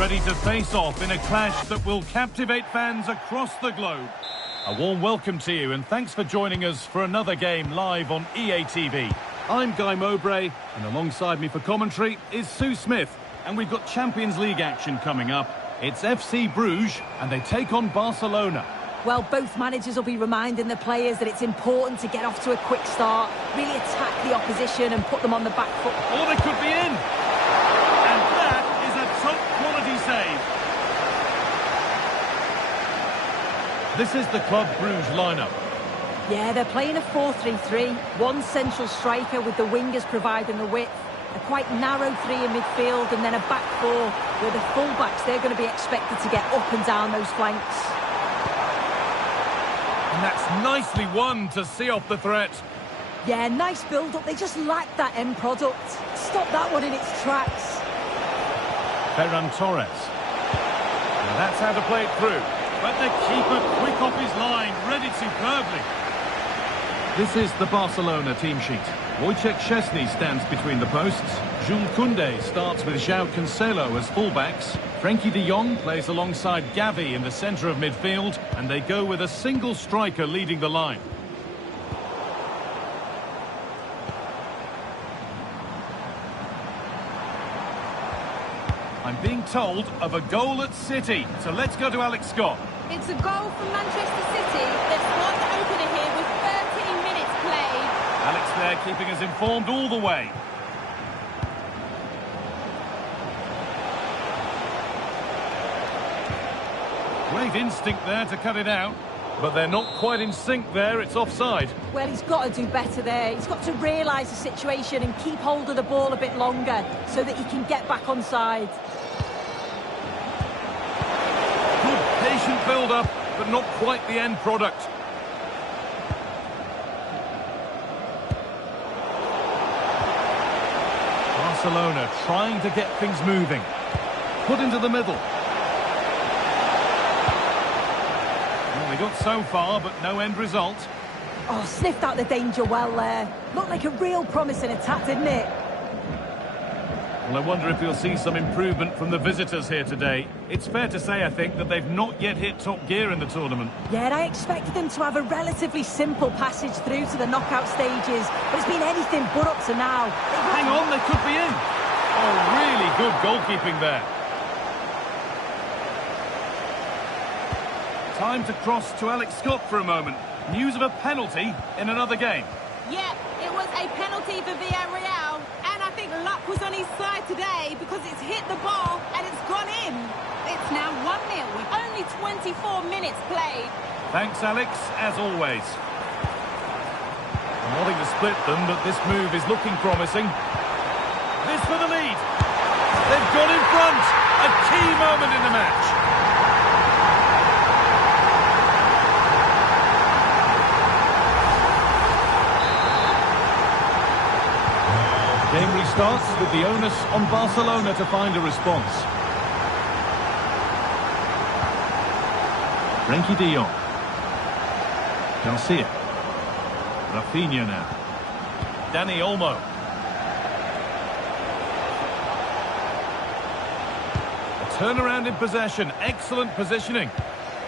ready to face off in a clash that will captivate fans across the globe. A warm welcome to you and thanks for joining us for another game live on EA TV. I'm Guy Mowbray and alongside me for commentary is Sue Smith. And we've got Champions League action coming up. It's FC Bruges and they take on Barcelona. Well, both managers will be reminding the players that it's important to get off to a quick start, really attack the opposition and put them on the back foot. Or they could be in. And that is a top-quality save. This is the Club Bruges lineup. Yeah, they're playing a 4-3-3. One central striker with the wingers providing the width. A quite narrow three in midfield and then a back four where the fullbacks, they're going to be expected to get up and down those flanks. And that's nicely won to see off the threat. Yeah, nice build-up. They just lack that end product. Stop that one in its tracks. Ferran Torres. And that's how to play it through. But the keeper quick off his line, read it superbly. This is the Barcelona team sheet. Wojciech Szczesny stands between the posts. Jules Koundé starts with João Cancelo as fullbacks. Frenkie de Jong plays alongside Gavi in the centre of midfield. And they go with a single striker leading the line. I'm being told of a goal at City. So let's go to Alex Scott. It's a goal for Manchester City. They've scored the opener here with 13 minutes played. Alex there keeping us informed all the way. Great instinct there to cut it out. But they're not quite in sync there. It's offside. Well, he's got to do better there. He's got to realise the situation and keep hold of the ball a bit longer so that he can get back onside. Good patient build-up, but not quite the end product. Barcelona trying to get things moving. Put into the middle. Well, they got so far, but no end result. Oh, sniffed out the danger well there. Looked like a real promising attack, didn't it? Well, I wonder if we'll see some improvement from the visitors here today. It's fair to say, I think, that they've not yet hit top gear in the tournament. Yeah, I expected them to have a relatively simple passage through to the knockout stages, but it's been anything but up to now. Hang on, they could be in. Oh, really good goalkeeping there. Time to cross to Alex Scott for a moment. News of a penalty in another game. Yeah, it was a penalty for Villarreal. And I think luck was on his side today because it's hit the ball and it's gone in. It's now 1-0 with only 24 minutes played. Thanks, Alex, as always. Nothing to split them, but this move is looking promising. This for the lead. They've gone in front. A key moment in the match. Game restarts with the onus on Barcelona to find a response. Frenkie de Jong. Garcia. Rafinha now. Dani Olmo. A turnaround in possession. Excellent positioning.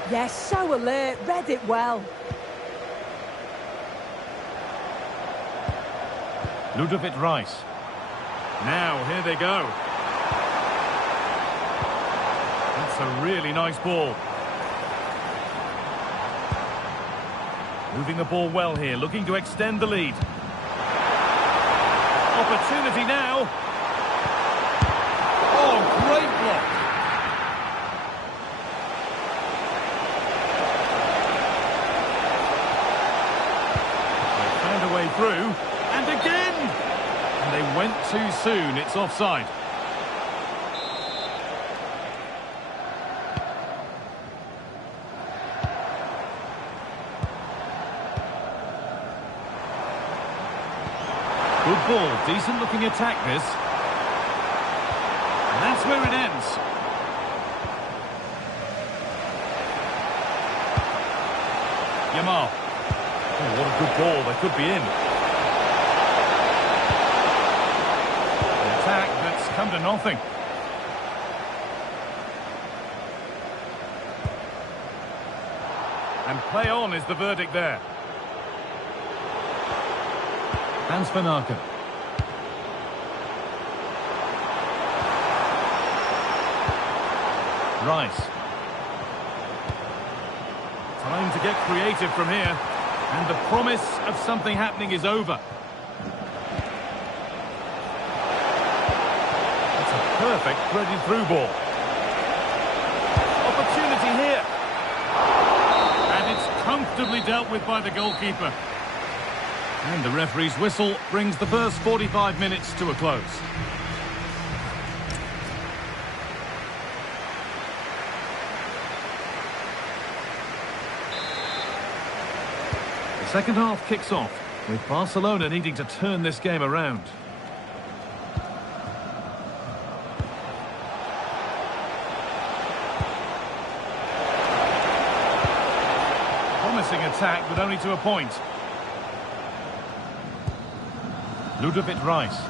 Yes, so alert. Read it well. Ludovic Rice. Now, here they go. That's a really nice ball. Moving the ball well here, looking to extend the lead. Opportunity now. Oh, great block. They found a way through. And again! And they went too soon. It's offside. Good ball. Decent looking attack this. And that's where it ends. Yamal. Oh, what a good ball. They could be in. An attack that's come to nothing. And play on is the verdict there. Hans van Aken. Rice. Time to get creative from here. And the promise of something happening is over. That's a perfect threaded through ball. Opportunity here. And it's comfortably dealt with by the goalkeeper. And the referee's whistle brings the first 45 minutes to a close. The second half kicks off, with Barcelona needing to turn this game around. Promising attack, but only to a point. Ludovic Rice.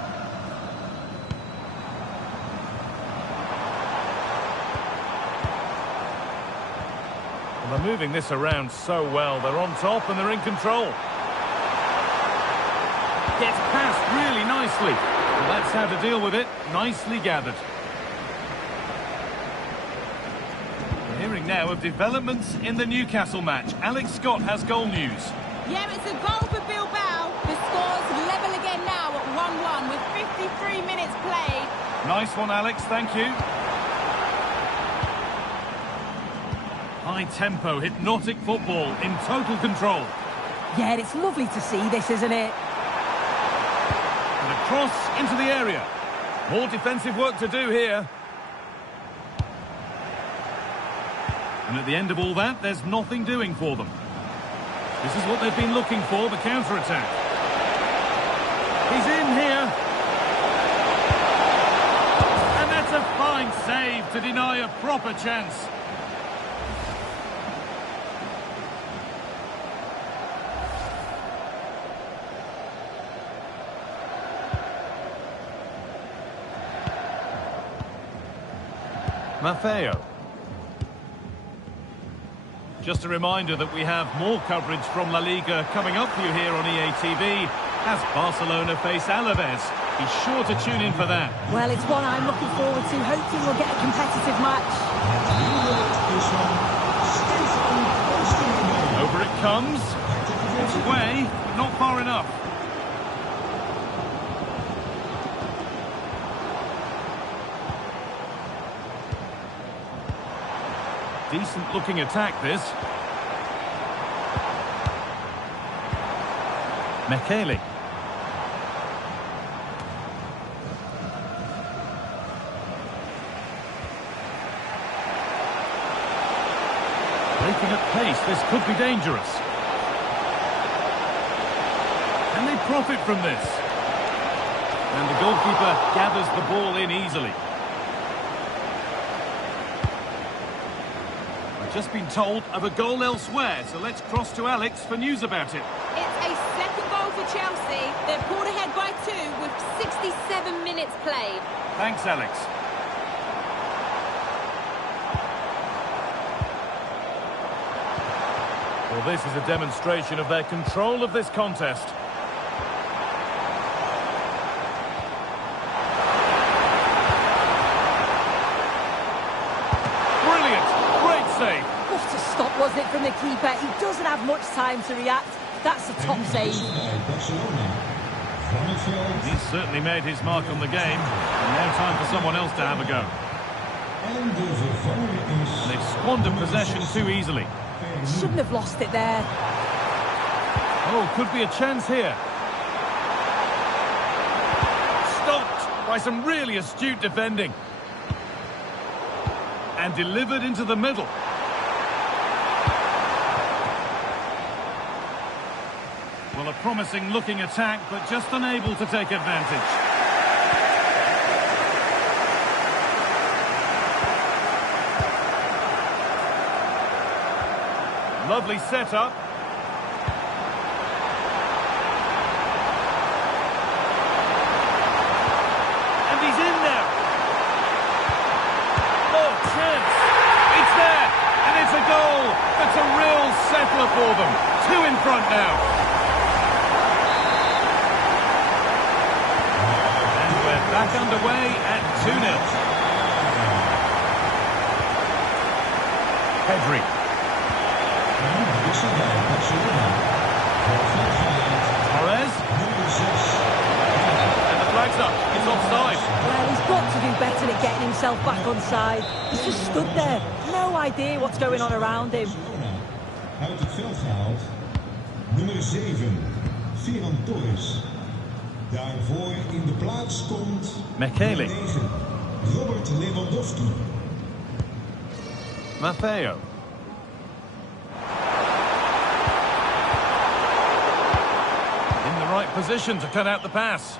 Well, they're moving this around so well. They're on top and they're in control. Gets past really nicely. Well, that's how to deal with it. Nicely gathered. We're hearing now of developments in the Newcastle match. Alex Scott has goal news. Yeah, it's a goal for Bilbao. The score's level again now at 1-1 with 53 minutes played. Nice one, Alex. Thank you. High tempo, hypnotic football in total control. Yeah, it's lovely to see this, isn't it? And a cross into the area. More defensive work to do here. And at the end of all that, there's nothing doing for them. This is what they've been looking for, the counter-attack. He's in here. And that's a fine save to deny a proper chance. Maffeo. Just a reminder that we have more coverage from La Liga coming up for you here on EA TV as Barcelona face Alaves. Be sure to tune in for that. Well, it's one I'm looking forward to, hoping we'll get a competitive match. Over it comes. It's away, but not far enough. Decent looking attack, this. Mekele. Breaking at pace, this could be dangerous. Can they profit from this? And the goalkeeper gathers the ball in easily. Just been told of a goal elsewhere, so let's cross to Alex for news about it. It's a second goal for Chelsea. They're pulled ahead by 2 with 67 minutes played. Thanks, Alex. Well, this is a demonstration of their control of this contest. What a stop, wasn't it, from the keeper? He doesn't have much time to react. That's a top save. He's certainly made his mark on the game. And now time for someone else to have a go. And they've squandered possession too easily. Shouldn't have lost it there. Oh, could be a chance here. Stopped by some really astute defending. And delivered into the middle. Well, a promising looking attack, but just unable to take advantage. Lovely setup. And he's in now. Oh, chance. It's there. And it's a goal. That's a real save. settler for them. Two in front now. And we're back underway at 2-0. Pedri. Torres. And the flag's up. It's offside. Well, he's got to do better at getting himself back on side. He's just stood there. No idea what's going on around him. Uit het veld gehaald. Nummer 7, Ferran Torres. Daarvoor in de plaats komt... Mekele. 9, Robert Lewandowski. Maffeo. In the right position to cut out the pass.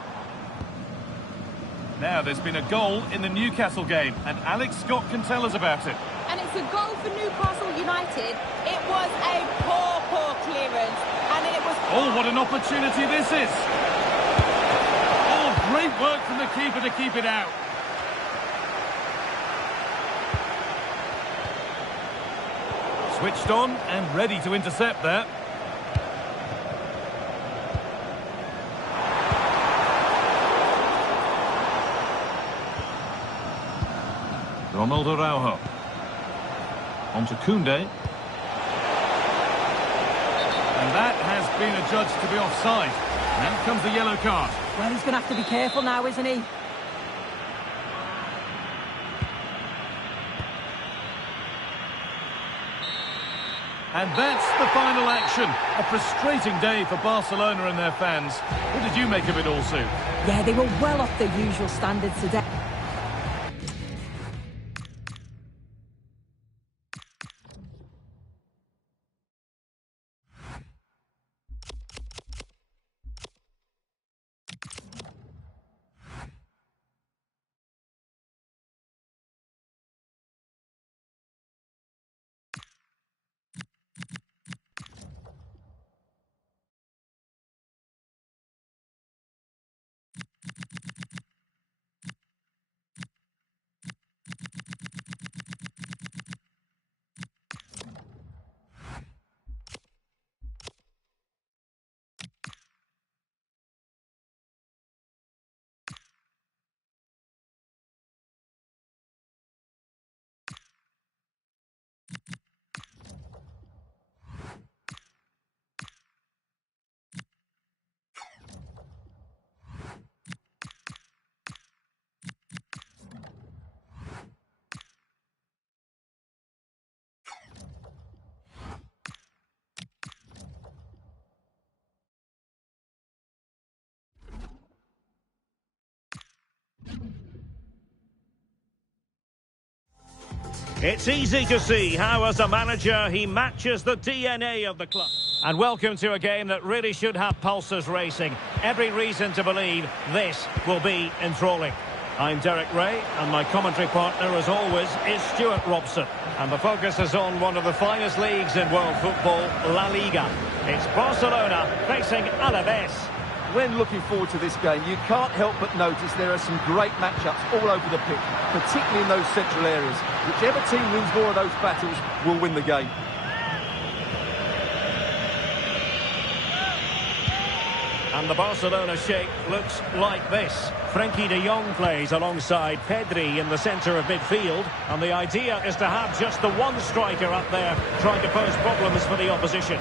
Now there's been a goal in the Newcastle game, and Alex Scott can tell us about it. And it's a goal for Newcastle United. It was a poor clearance. And it was... Oh, what an opportunity this is! Oh, great work from the keeper to keep it out. Switched on and ready to intercept there. Ronald Araujo. On to Koundé. And that has been adjudged to be offside. Now comes the yellow card. Well, he's going to have to be careful now, isn't he? And that's the final action. A frustrating day for Barcelona and their fans. What did you make of it all, Sue? Yeah, they were well off their usual standards today. It's easy to see how, as a manager, he matches the DNA of the club. And welcome to a game that really should have pulses racing. Every reason to believe this will be enthralling. I'm Derek Ray, and my commentary partner, as always, is Stuart Robson. And the focus is on one of the finest leagues in world football, La Liga. It's Barcelona facing Alaves. When looking forward to this game, you can't help but notice there are some great matchups all over the pitch, particularly in those central areas. Whichever team wins more of those battles will win the game. And the Barcelona shape looks like this. Frenkie de Jong plays alongside Pedri in the centre of midfield. And the idea is to have just the one striker up there trying to pose problems for the opposition.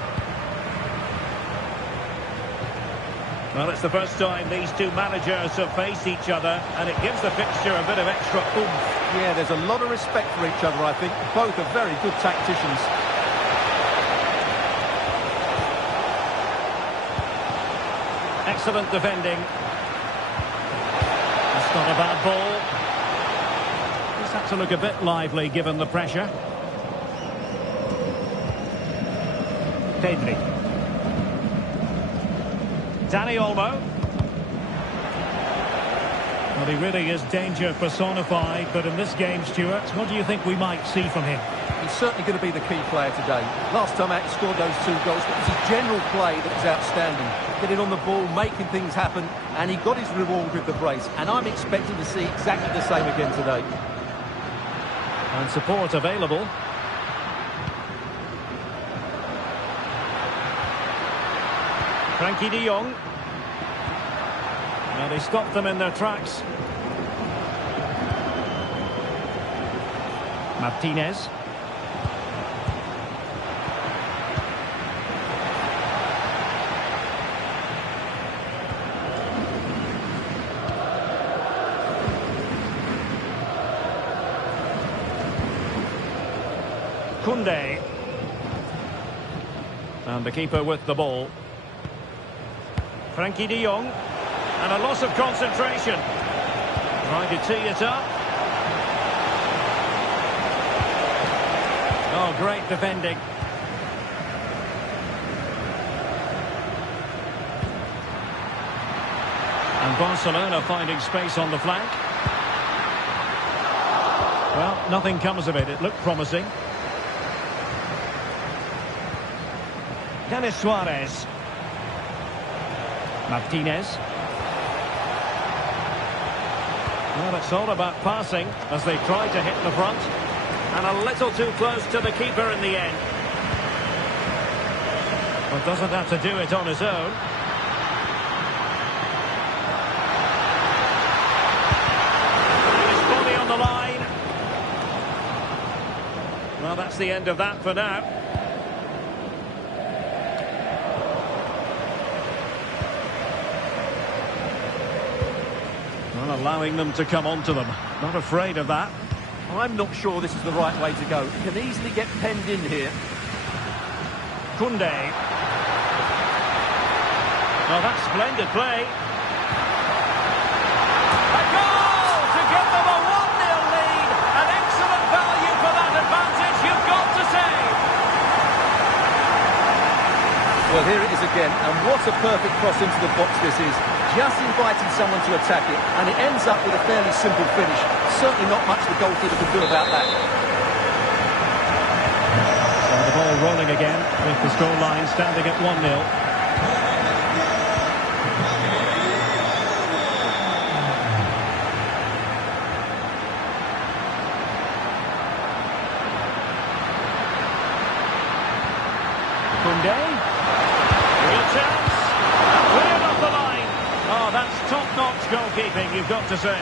Well, it's the first time these two managers have faced each other, and it gives the fixture a bit of extra oomph. Yeah, there's a lot of respect for each other, I think. Both are very good tacticians. Excellent defending. That's not a bad ball. Just had to look a bit lively given the pressure. Pedri. Dani Olmo. Well, he really is danger personified, but in this game, Stuart, what do you think we might see from him? He's certainly going to be the key player today. Last time out, he scored those 2 goals, but it was his general play that was outstanding. Getting on the ball, making things happen, and he got his reward with the brace. And I'm expecting to see exactly the same again today. And support available. Frankie de Jong. Now they stopped them in their tracks. Martinez. Koundé. And the keeper with the ball. Frankie de Jong. And a loss of concentration. Trying to tee it up. Oh, great defending. And Barcelona finding space on the flank. Well, nothing comes of it. It looked promising. Denis Suarez. Martinez. Well, it's all about passing as they try to hit the front. And a little too close to the keeper in the end. But doesn't have to do it on his own. His body on the line. Well, that's the end of that for now. Well, allowing them to come onto them. Not afraid of that. I'm not sure this is the right way to go. Can easily get penned in here. Koundé. Oh, that's splendid play. A goal to give them a 1-0 lead. An excellent value for that advantage, you've got to say. Well, here it is again, and what a perfect cross into the box this is. Just inviting someone to attack it, and it ends up with a fairly simple finish. Certainly not much the goalkeeper can do about that. So the ball rolling again, with the scoreline standing at 1-0. Koundé. Real chance. Cleared off the line. Oh, that's top-notch goalkeeping, you've got to say.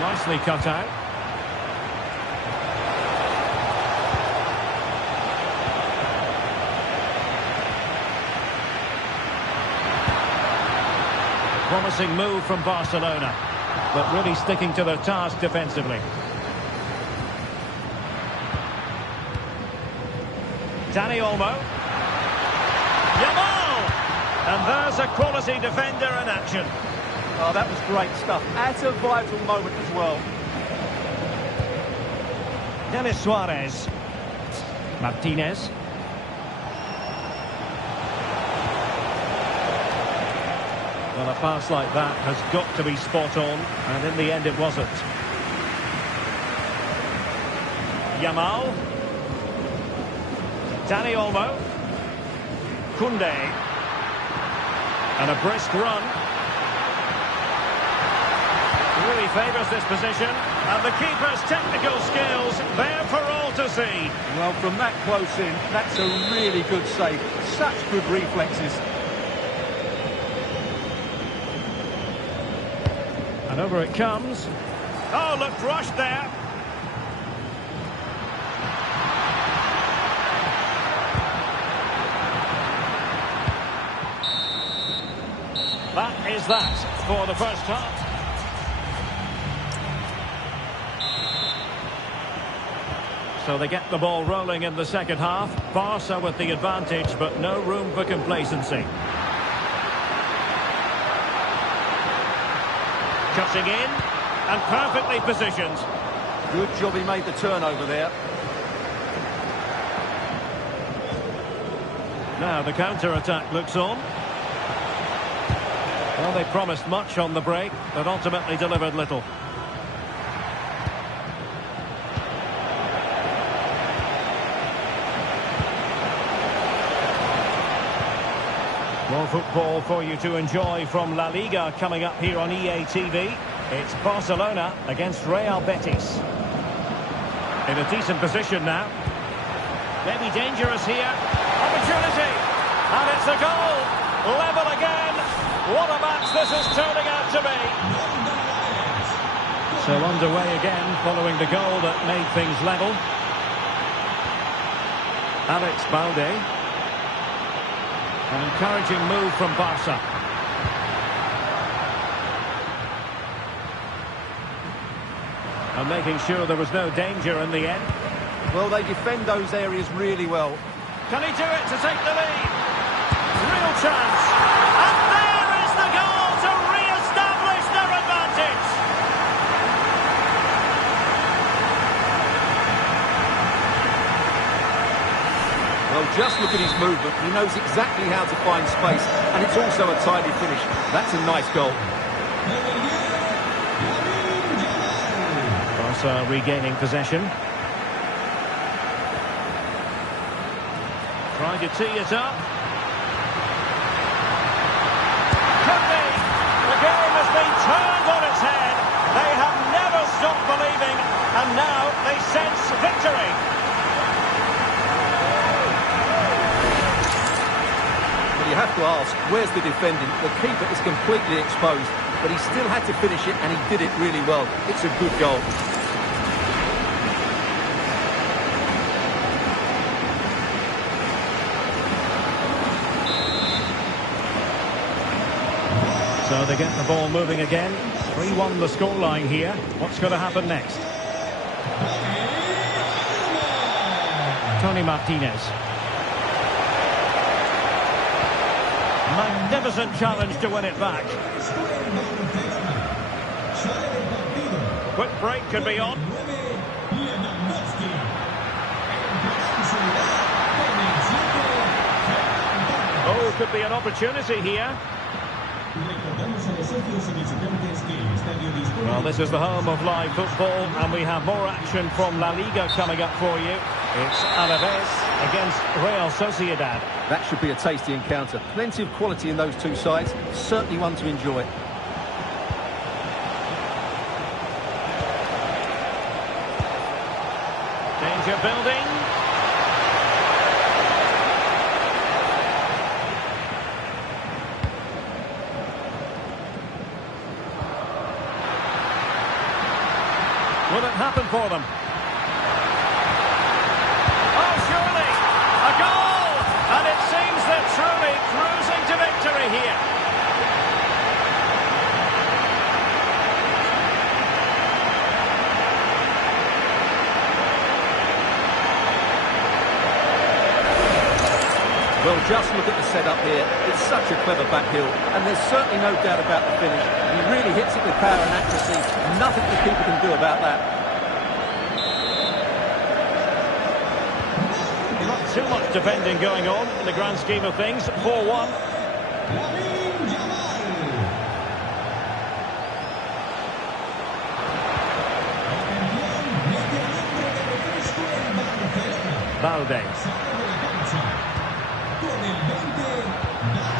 Nicely cut out. Promising move from Barcelona, but really sticking to their task defensively. Dani Olmo. Yamal! And there's a quality defender in action. Oh, that was great stuff. At a vital moment as well. Denis Suarez. Martinez. Well, a pass like that has got to be spot on, and in the end it wasn't. Yamal. Dani Olmo. Koundé. And a brisk run. Really favours this position, and the keeper's technical skills there for all to see. Well, from that close in, that's a really good save. Such good reflexes. And over it comes. Oh, looked rushed there. That is that for the first half. So they get the ball rolling in the second half. Barca with the advantage, but no room for complacency. Cutting in, and perfectly positioned. Good job he made the turnover there. Now the counter-attack looks on. Well, they promised much on the break, but ultimately delivered little. More football for you to enjoy from La Liga coming up here on EA TV. It's Barcelona against Real Betis. In a decent position now. Maybe dangerous here. Opportunity. And it's a goal. Level again. What a match this is turning out to be. So underway again following the goal that made things level. Alex Balde. An encouraging move from Barca. And making sure there was no danger in the end. Well, they defend those areas really well. Can he do it to take the lead? Real chance. And there is the goal to re-establish their advantage. Well, just look at his movement. He knows exactly how to find space, and it's also a tidy finish. That's a nice goal. Barca regaining possession. Trying to tee it up. Could be. The game has been turned on its head. They have never stopped believing, and now they sense victory. Well, you have to ask, where's the defending? The keeper is completely exposed, but he still had to finish it, and he did it really well. It's a good goal. So they get the ball moving again. 3-1 the scoreline here. What's going to happen next? Tony Martinez. Magnificent challenge to win it back. Quick break could be on. Oh, could be an opportunity here. Well, this is the home of live football, and we have more action from La Liga coming up for you. It's Alaves against Real Sociedad. That should be a tasty encounter. Plenty of quality in those two sides. Certainly one to enjoy. Danger building. Will it happen for them? Oh, surely! A goal! And it seems they're truly cruising to victory here. Well, just look at the setup here. It's such a clever back heel, and there's certainly no doubt about the finish. He really hits it with power and accuracy. Nothing the keeper can do about that. Not too much defending going on in the grand scheme of things. 4-1. Balde.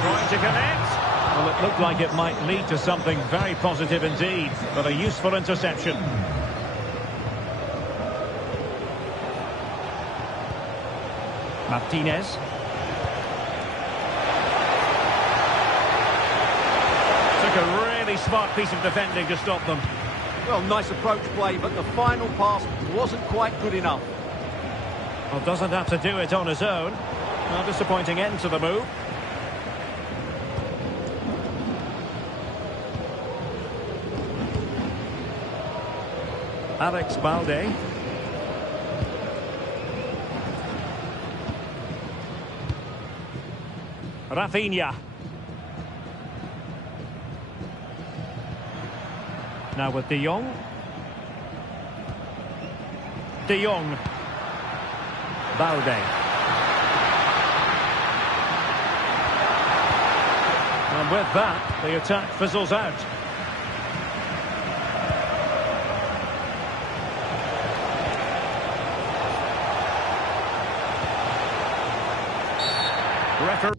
Trying to connect. Well, it looked like it might lead to something very positive indeed, but a useful interception. Martinez. Took a really smart piece of defending to stop them. Well, nice approach play, but the final pass wasn't quite good enough. Well, doesn't have to do it on his own. A disappointing end to the move. Alex Balde. Rafinha. Now with De Jong. De Jong. Balde. And with that, the attack fizzles out. Referee.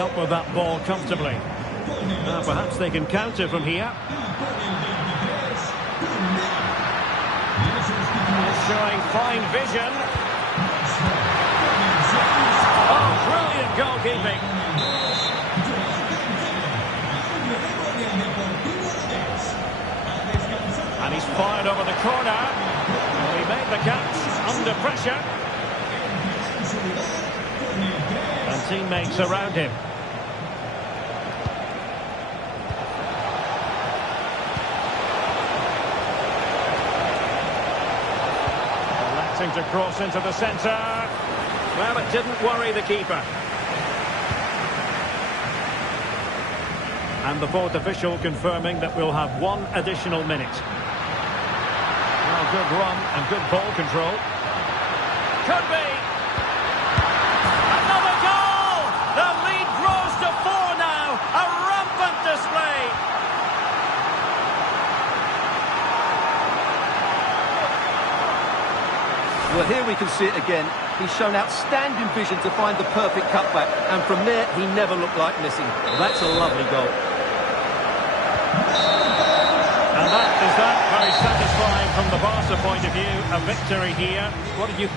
dealt with that ball comfortably. Perhaps they can counter from here. He's showing fine vision. Oh, brilliant goalkeeping. And he's fired over the corner. Well, he made the catch under pressure. And teammates around him. Electing to cross into the centre. Well, it didn't worry the keeper. And the fourth official confirming that we'll have one additional minute. Well, good run and good ball control. Could be. Another goal! The lead grows to 4 now. A rampant display. Well, here we can see it again. He's shown outstanding vision to find the perfect cutback. And from there, he never looked like missing. That's a lovely goal. And that is that. Very satisfying from the Barca point of view. A victory here. What did you...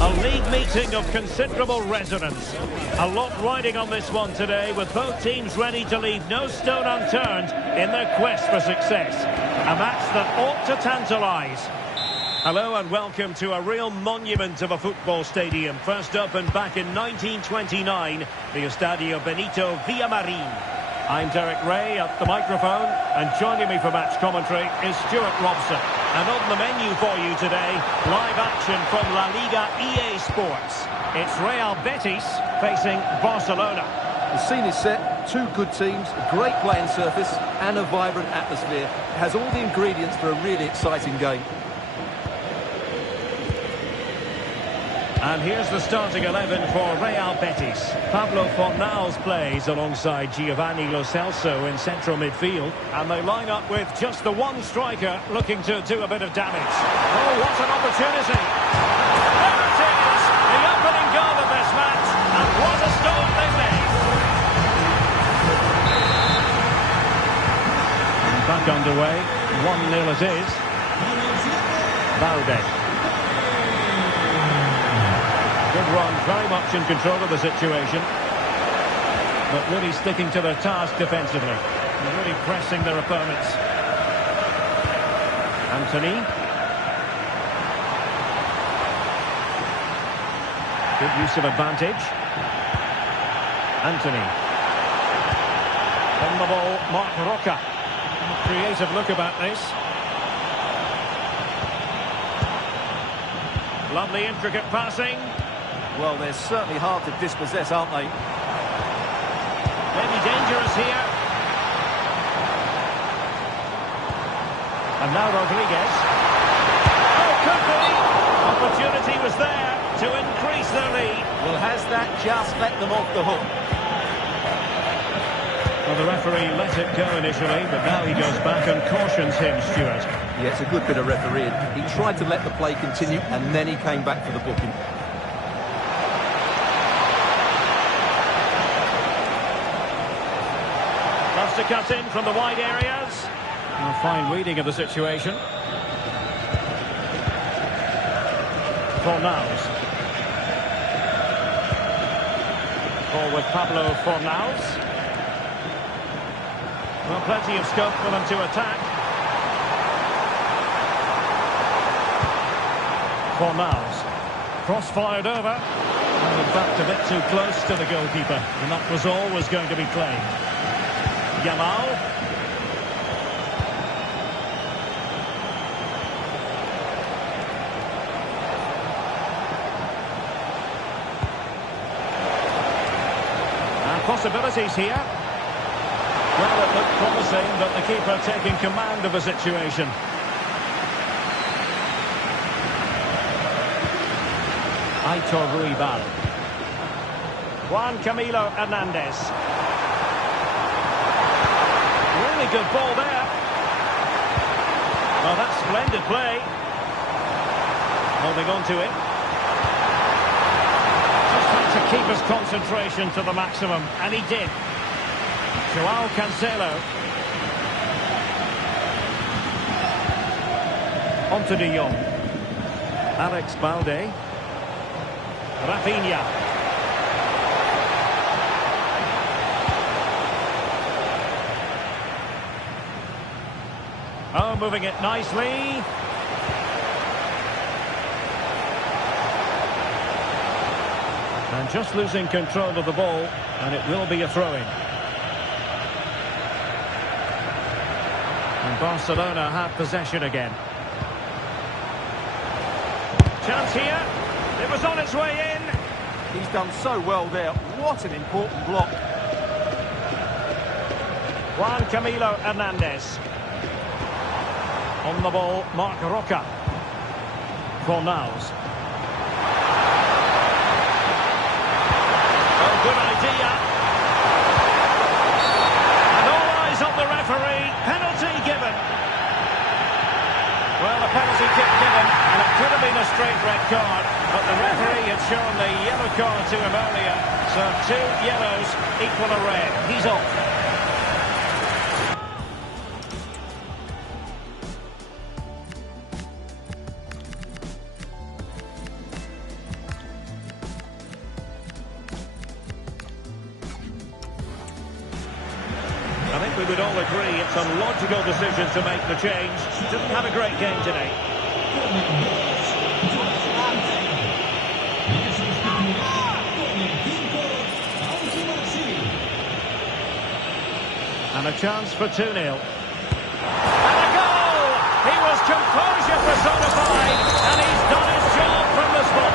A league meeting of considerable resonance. A lot riding on this one today, with both teams ready to leave no stone unturned in their quest for success. A match that ought to tantalise. Hello and welcome to a real monument of a football stadium. First opened back in 1929, the Estadio Benito Villamarin. I'm Derek Ray at the microphone, and joining me for match commentary is Stuart Robson. And on the menu for you today, live action from La Liga EA Sports. It's Real Betis facing Barcelona. The scene is set, two good teams, a great playing surface and a vibrant atmosphere. It has all the ingredients for a really exciting game. And here's the starting 11 for Real Betis. Pablo Fornals plays alongside Giovanni Lo Celso in central midfield. And they line up with just the one striker looking to do a bit of damage. Oh, what an opportunity! There it is! The opening goal of this match. And what a start they made! And back underway. 1-0 it is. Valde. Good run, very much in control of the situation. But really sticking to their task defensively. And really pressing their opponents. Anthony. Good use of advantage. Anthony. On the ball, Marc Roca. Creative look about this. Lovely intricate passing. Well, they're certainly hard to dispossess, aren't they? Maybe dangerous here. And now Rodriguez. Oh, could be! Opportunity was there to increase the lead. Well, has that just let them off the hook? Well, the referee let it go initially, but now he goes back and cautions him, Stuart. Yeah, it's a good bit of refereeing. He tried to let the play continue, and then he came back for the booking. Loves to cut in from the wide areas. A fine reading of the situation. Fornals. Ball with Pablo Fornals. Well, plenty of scope for them to attack. Fornals. Cross fired over. And in fact, a bit too close to the goalkeeper. And that was always going to be claimed. Yamal. And possibilities here. Well, it looked promising, but the keeper taking command of the situation. Aitor Ruibal. Juan Camilo Hernandez. Really good ball there. Well, that's splendid play. Holding on to it. Just had to keep his concentration to the maximum, and he did. Joao Cancelo. On to De Jong. Alex Balde. Rafinha. Oh, moving it nicely. And just losing control of the ball, and it will be a throw-in. And Barcelona have possession again. Chance here. It was on its way in. He's done so well there. What an important block. Juan Camilo Hernandez. On the ball, Marc Roca. Fornals. Oh, good idea. And all eyes on the referee. Penalty given. Well, a penalty kick given, and it could have been a straight red card, but the referee had shown the yellow card to him earlier, so 2 yellows equal a red. He's off. I think we would all agree it's a logical decision to make the change. Didn't have a great game today. And a chance for 2-0. And a goal! He was composure personified, and he's done his job from the spot.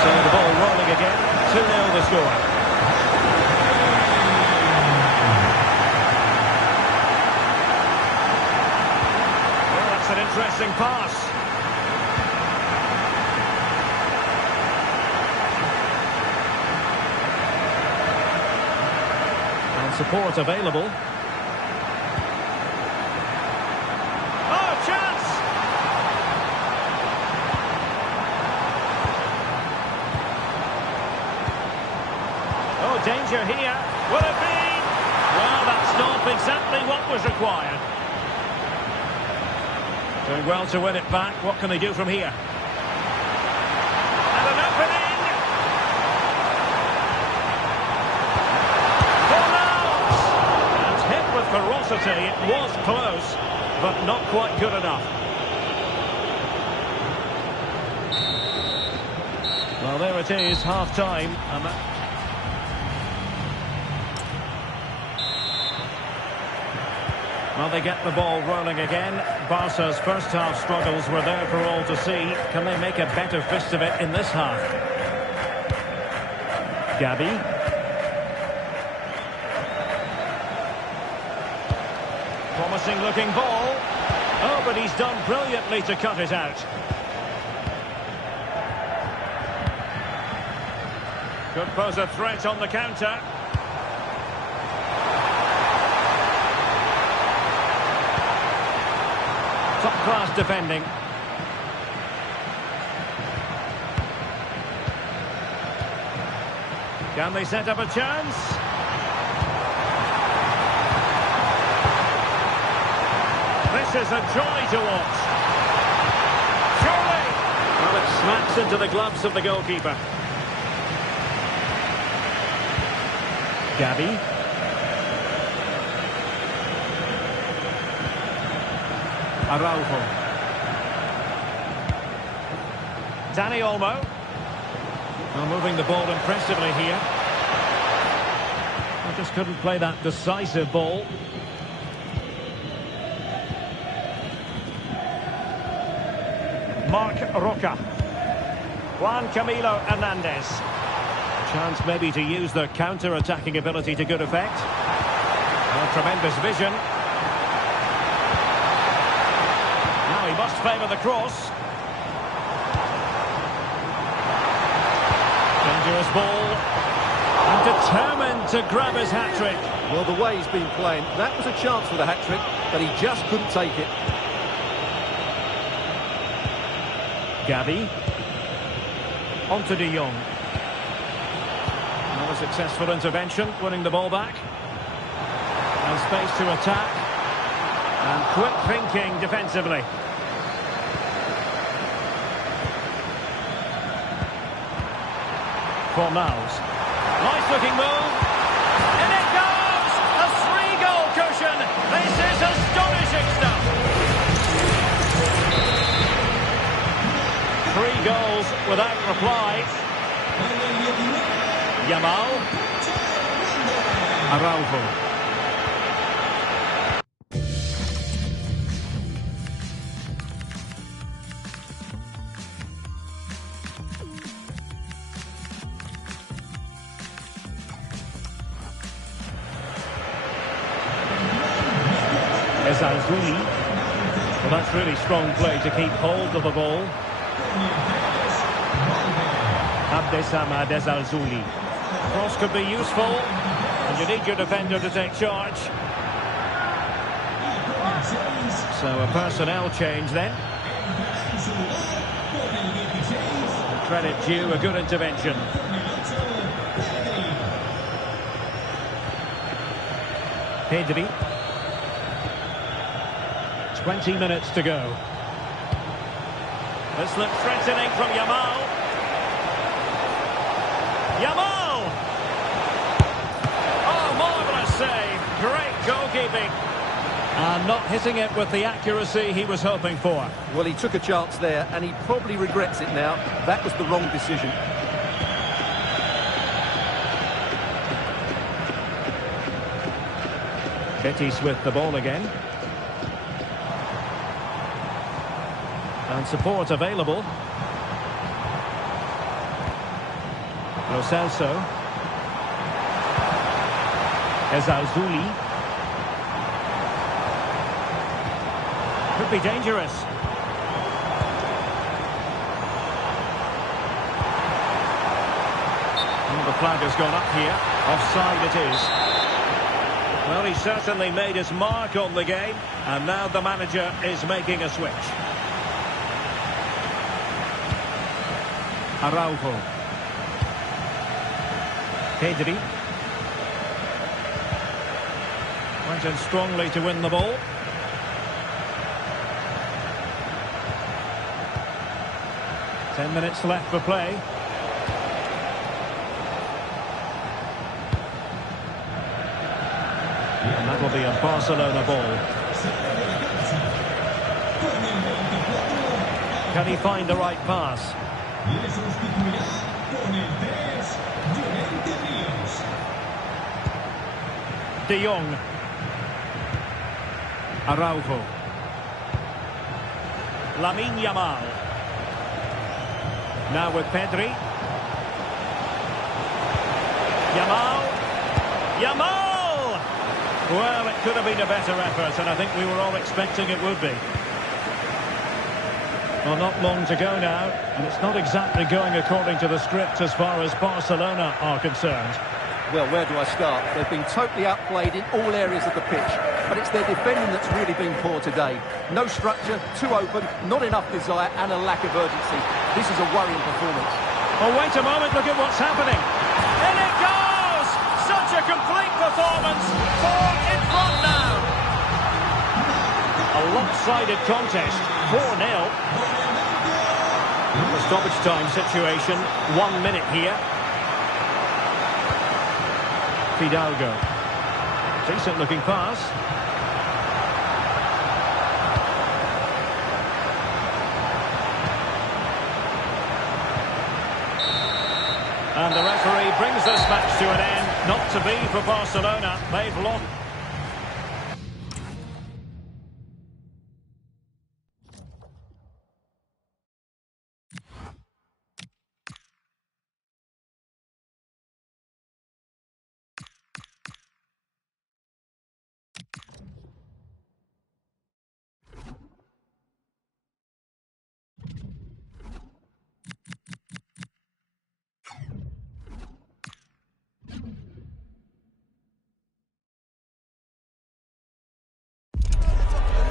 So the ball rolling again. 2-0 the score. An interesting pass. And support available. Oh, chance! Oh, danger here. Will it be? Well, that's not exactly what was required. Doing well to win it back. What can they do from here? And an opening! Fornals! And hit with ferocity. It was close, but not quite good enough. Well, there it is, half-time. And that... Well, they get the ball rolling again. Barca's first half struggles were there for all to see. Can they make a better fist of it in this half? Gabi. promising looking ball. Oh, but he's done brilliantly to cut it out. Could pose a threat on the counter. Top-class defending. Can they set up a chance? This is a joy to watch. Surely! Well, it smacks into the gloves of the goalkeeper. Gabi. Araujo. Dani Olmo. Well, moving the ball impressively here. I just couldn't play that decisive ball. Marc Roca. Juan Camilo Hernandez. Chance maybe to use their counter-attacking ability to good effect. Oh, tremendous vision. Now he must favour the cross. Dangerous ball. And determined to grab his hat-trick. Well, the way he's been playing, that was a chance for the hat-trick, but he just couldn't take it. Gabi. On to De Jong. Another successful intervention, winning the ball back. And space to attack. And quick thinking defensively. Fornals. Nice looking move. And it goes! A 3-goal cushion. This is astonishing stuff. 3 goals without reply. Yamal. Araujo. Ezalzouli. Well, that's really strong play to keep hold of the ball. Abdesamad Ezalzouli. Cross could be useful, and you need your defender to take charge. So a personnel change then. Credit due, a good intervention. Pedri. 20 minutes to go. This looks threatening from Yamal. Yamal! Oh, marvellous save. Great goalkeeping. And not hitting it with the accuracy he was hoping for. Well, he took a chance there, and he probably regrets it now. That was the wrong decision. Betis with the ball again. And support available. Lo Celso. Ezalzouli. Could be dangerous. Well, the flag has gone up here. Offside it is. Well, he certainly made his mark on the game. And now the manager is making a switch. Araujo. Pedri. Went in strongly to win the ball. Ten minutes left for play. And that will be a Barcelona ball. Can he find the right pass? De Jong. Araujo. Lamine Yamal. Now with Pedri. Yamal. Yamal! Well, it could have been a better effort, and I think we were all expecting it would be. Well, not long to go now, and it's not exactly going according to the script as far as Barcelona are concerned. Well, where do I start? They've been totally outplayed in all areas of the pitch, but it's their defending that's really been poor today. No structure, too open, not enough desire, and a lack of urgency. This is a worrying performance. Oh, wait a moment, look at what's happening. In it goes! Such a complete performance. 4 in front now. A lopsided contest, 4-0. The stoppage time situation, 1 minute here. Fidalgo. Decent looking pass. And the referee brings this match to an end. Not to be for Barcelona. They've lost.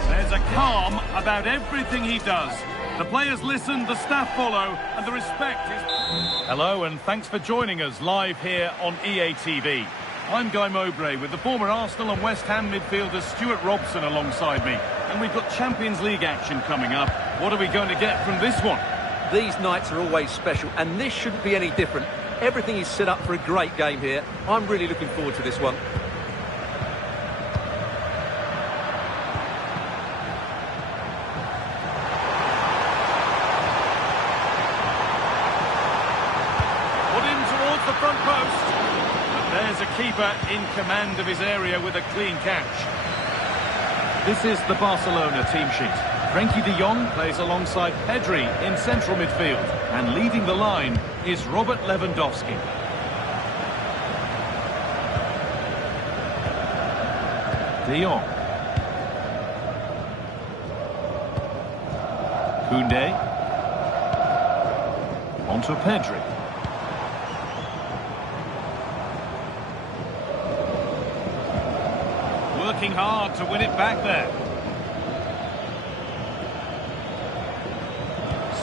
There's a calm about everything he does. The players listen, the staff follow, and the respect is... Hello, and thanks for joining us live here on EA TV. I'm Guy Mowbray with the former Arsenal and West Ham midfielder Stuart Robson alongside me. And we've got Champions League action coming up. What are we going to get from this one? These nights are always special, and this shouldn't be any different. Everything is set up for a great game here. I'm really looking forward to this one. The front post. But there's a keeper in command of his area with a clean catch. This is the Barcelona team sheet. Frenkie de Jong plays alongside Pedri in central midfield. And leading the line is Robert Lewandowski. De Jong. Koundé. Onto Pedri. Working hard to win it back there.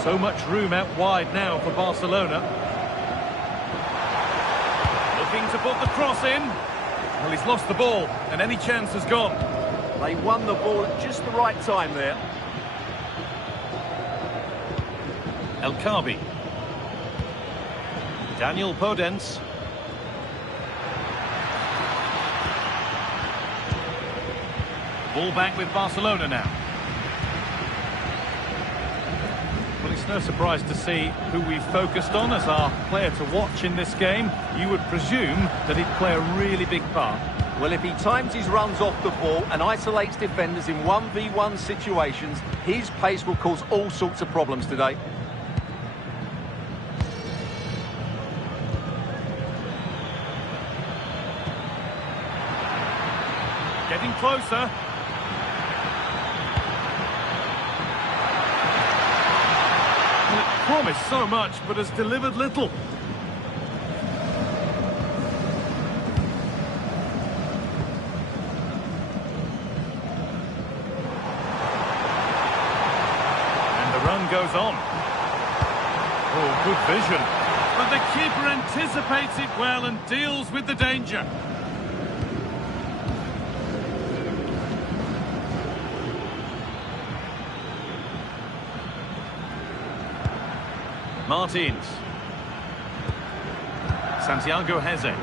So much room out wide now for Barcelona. Looking to put the cross in. Well, he's lost the ball, and any chance has gone. They won the ball at just the right time there. El Khabi. Daniel Podence. Ball back with Barcelona now. Well, it's no surprise to see who we've focused on as our player to watch in this game. You would presume that he'd play a really big part. Well, if he times his runs off the ball and isolates defenders in 1v1 situations, his pace will cause all sorts of problems today. Getting closer. Promised so much, but has delivered little. And the run goes on. Oh, good vision. But the keeper anticipates it well and deals with the danger. Martins. Santiago Heze.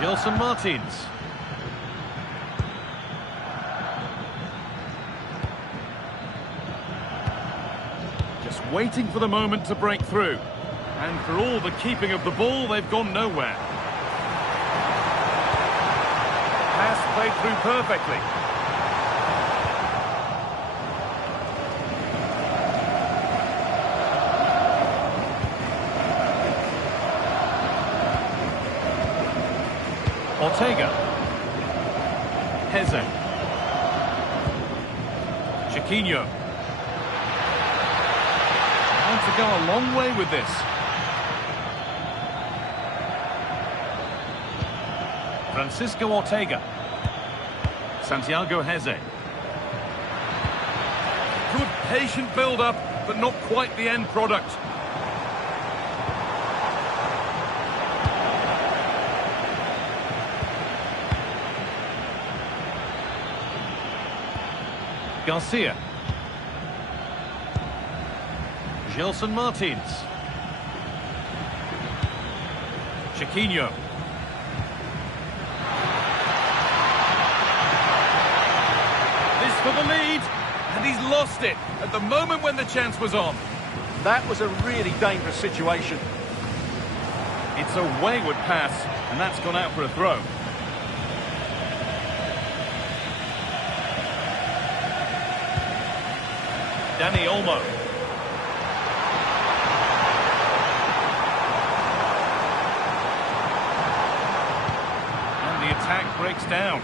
Gelson Martins. Just waiting for the moment to break through. And for all the keeping of the ball, they've gone nowhere. Pass played through perfectly. Ortega. Heze. Chiquinho. And to go a long way with this. Francisco Ortega. Santiago Heze. Good patient build-up, but not quite the end product. Garcia. Gelson Martins. Chiquinho. This for the lead, and he's lost it at the moment when the chance was on. That was a really dangerous situation. It's a wayward pass, and that's gone out for a throw. Dani Olmo. And the attack breaks down.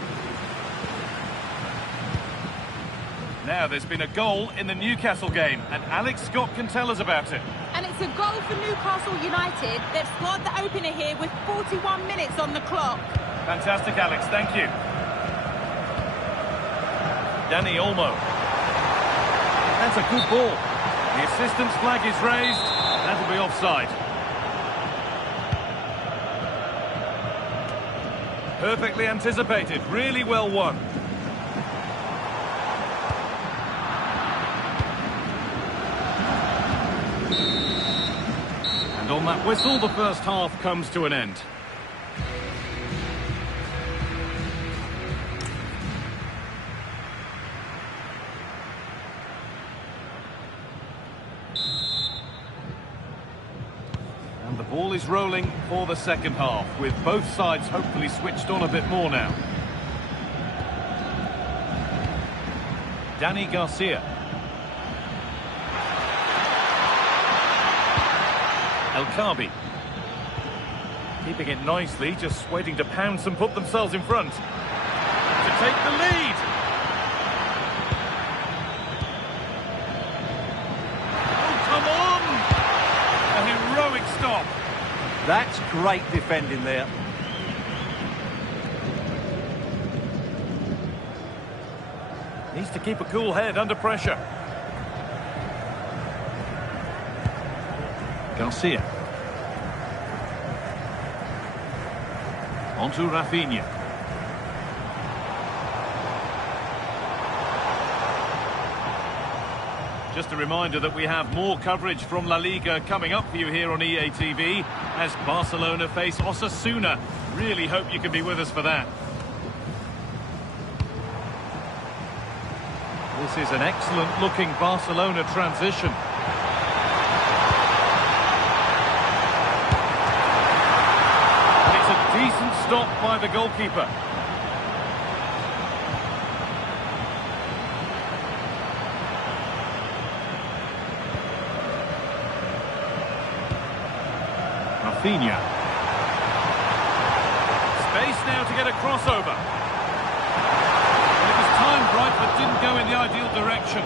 Now there's been a goal in the Newcastle game, and Alex Scott can tell us about it. And it's a goal for Newcastle United. They've scored the opener here with 41 minutes on the clock. Fantastic, Alex, thank you. Dani Olmo. That's a good ball. The assistant's flag is raised. That'll be offside. Perfectly anticipated. Really well won. And on that whistle, the first half comes to an end. And the ball is rolling for the second half, with both sides hopefully switched on a bit more now. Dani Garcia. El Khabi. Keeping it nicely, just waiting to pounce and put themselves in front. To take the lead. Oh, come on! A heroic stop. That's great defending there. Needs to keep a cool head under pressure. Garcia. On to Rafinha. Just a reminder that we have more coverage from La Liga coming up for you here on EA TV as Barcelona face Osasuna. Really hope you can be with us for that. This is an excellent-looking Barcelona transition. And it's a decent stop by the goalkeeper. Rafinha. Space now to get a crossover. It was timed right, but didn't go in the ideal direction.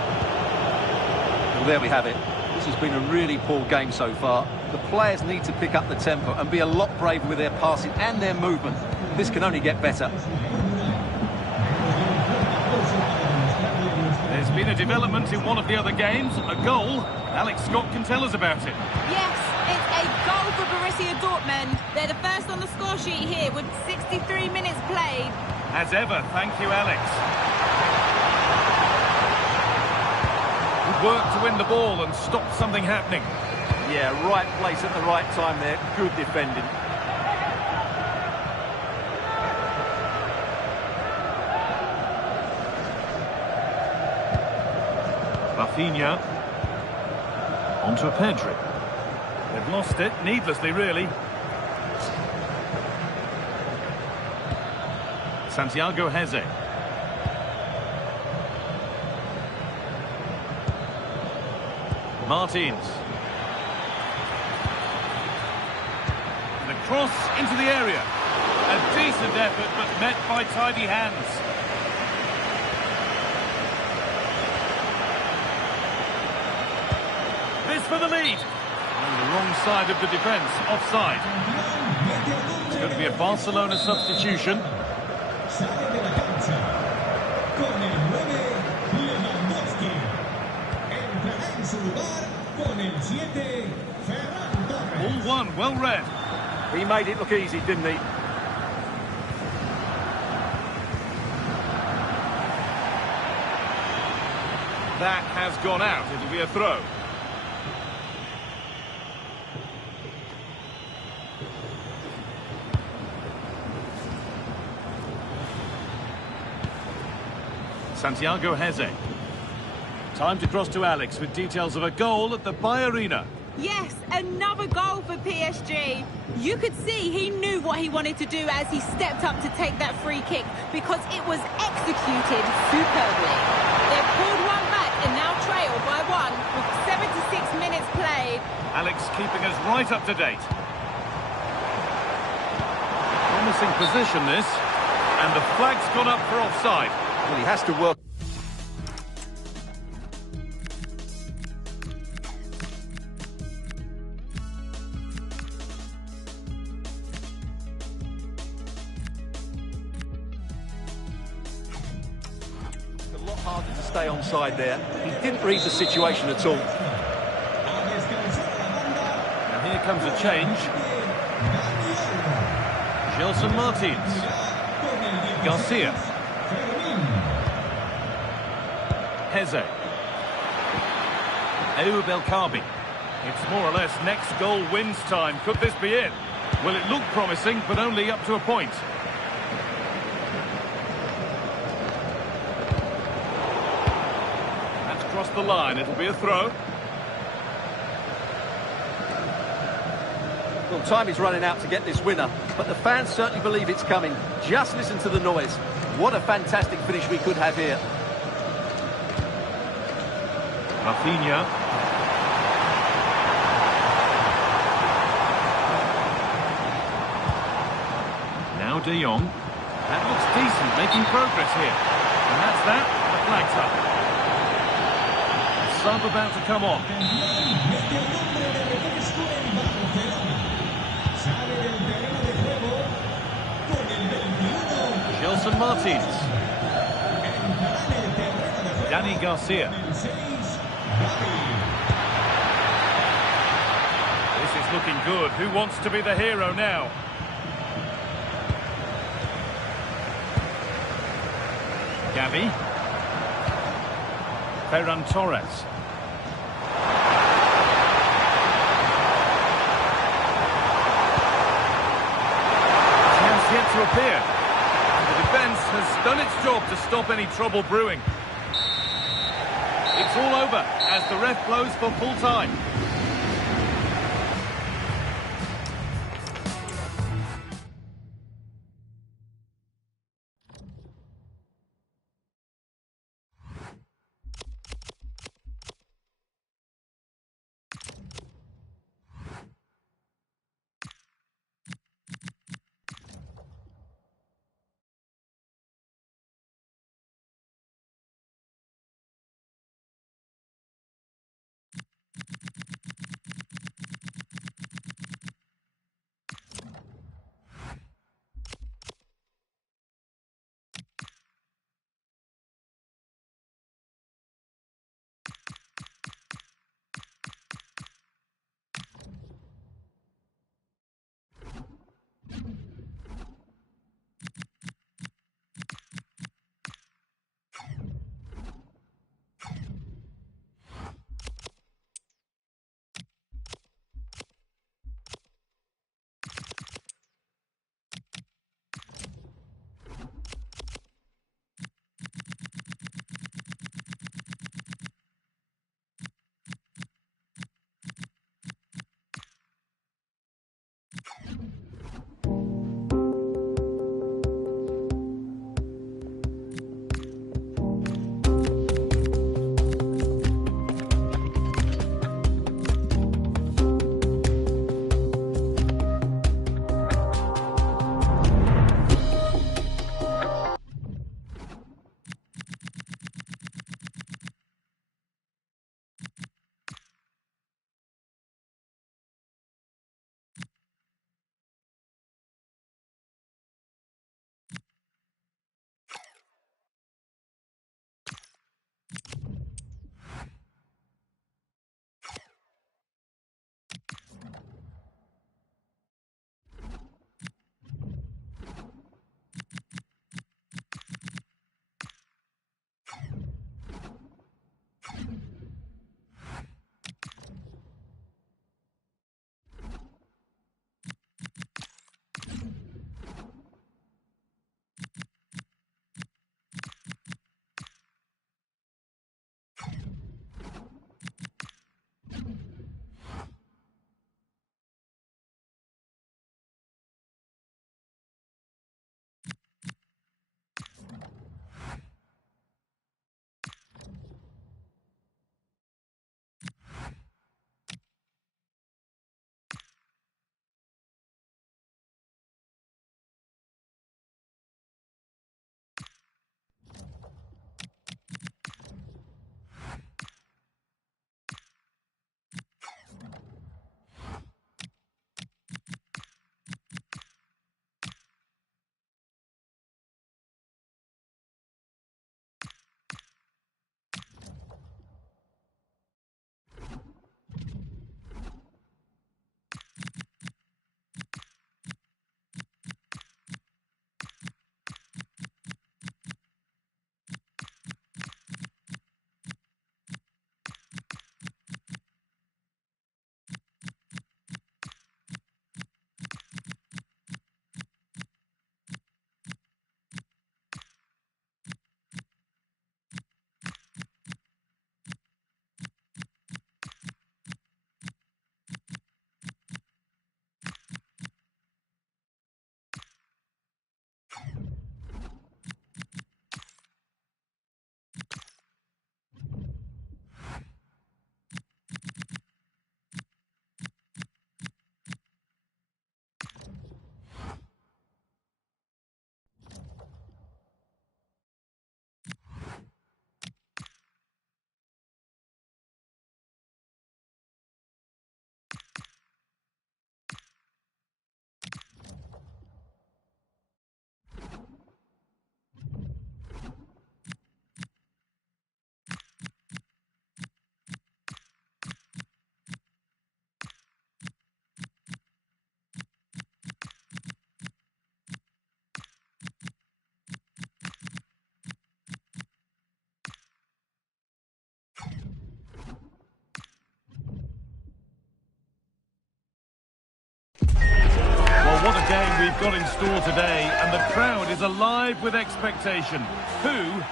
Well, there we have it. This has been a really poor game so far. The players need to pick up the tempo and be a lot braver with their passing and their movement. This can only get better. There's been a development in one of the other games, a goal. Alex Scott can tell us about it. Yes, it's a goal for Borussia Dortmund. They're the first on the score sheet here with 63 minutes played. As ever, thank you, Alex. Good work to win the ball and stop something happening. Yeah, right place at the right time there. Good defending. Rafinha. On to Pedri. They've lost it, needlessly, really. Santiago Heze. Martins. And the cross into the area. A decent effort, but met by tidy hands. for the lead. On the wrong side of the defence, offside. It's going to be a Barcelona substitution. Sale de la cancha con el 9, Lewandowski. Entrará en su lugar con el 7, Ferran Torres. All one, well read. He made it look easy, didn't he? That has gone out. It'll be a throw. Santiago Heze. Time to cross to Alex with details of a goal at the Arena. Yes, another goal for PSG. You could see he knew what he wanted to do as he stepped up to take that free kick because it was executed superbly. They've pulled one back and now trail by one with 76 minutes played. Alex keeping us right up to date. Promising position this. And the flag's gone up for offside. Well, he has to work. A lot harder to stay onside there. He didn't read the situation at all. Now here comes a change. Gelson Martins. Garcia. Heze. Ayoub El Kaabi. It's more or less next goal wins time. Could this be it? Well, it looked promising, but only up to a point. That's crossed the line. It'll be a throw. Well, time is running out to get this winner, but the fans certainly believe it's coming. Just listen to the noise. What a fantastic finish we could have here. Rafinha. Now De Jong. That looks decent, making progress here. And that's that. The flag's up. The sub about to come on. Gelson Martins. Dani Garcia. This is looking good. Who wants to be the hero now? Gavi. Ferran Torres. Chance yet to appear. The defence has done its job to stop any trouble brewing. It's all over as the ref blows for full time. the game we've got in store today, and the crowd is alive with expectation. Who is...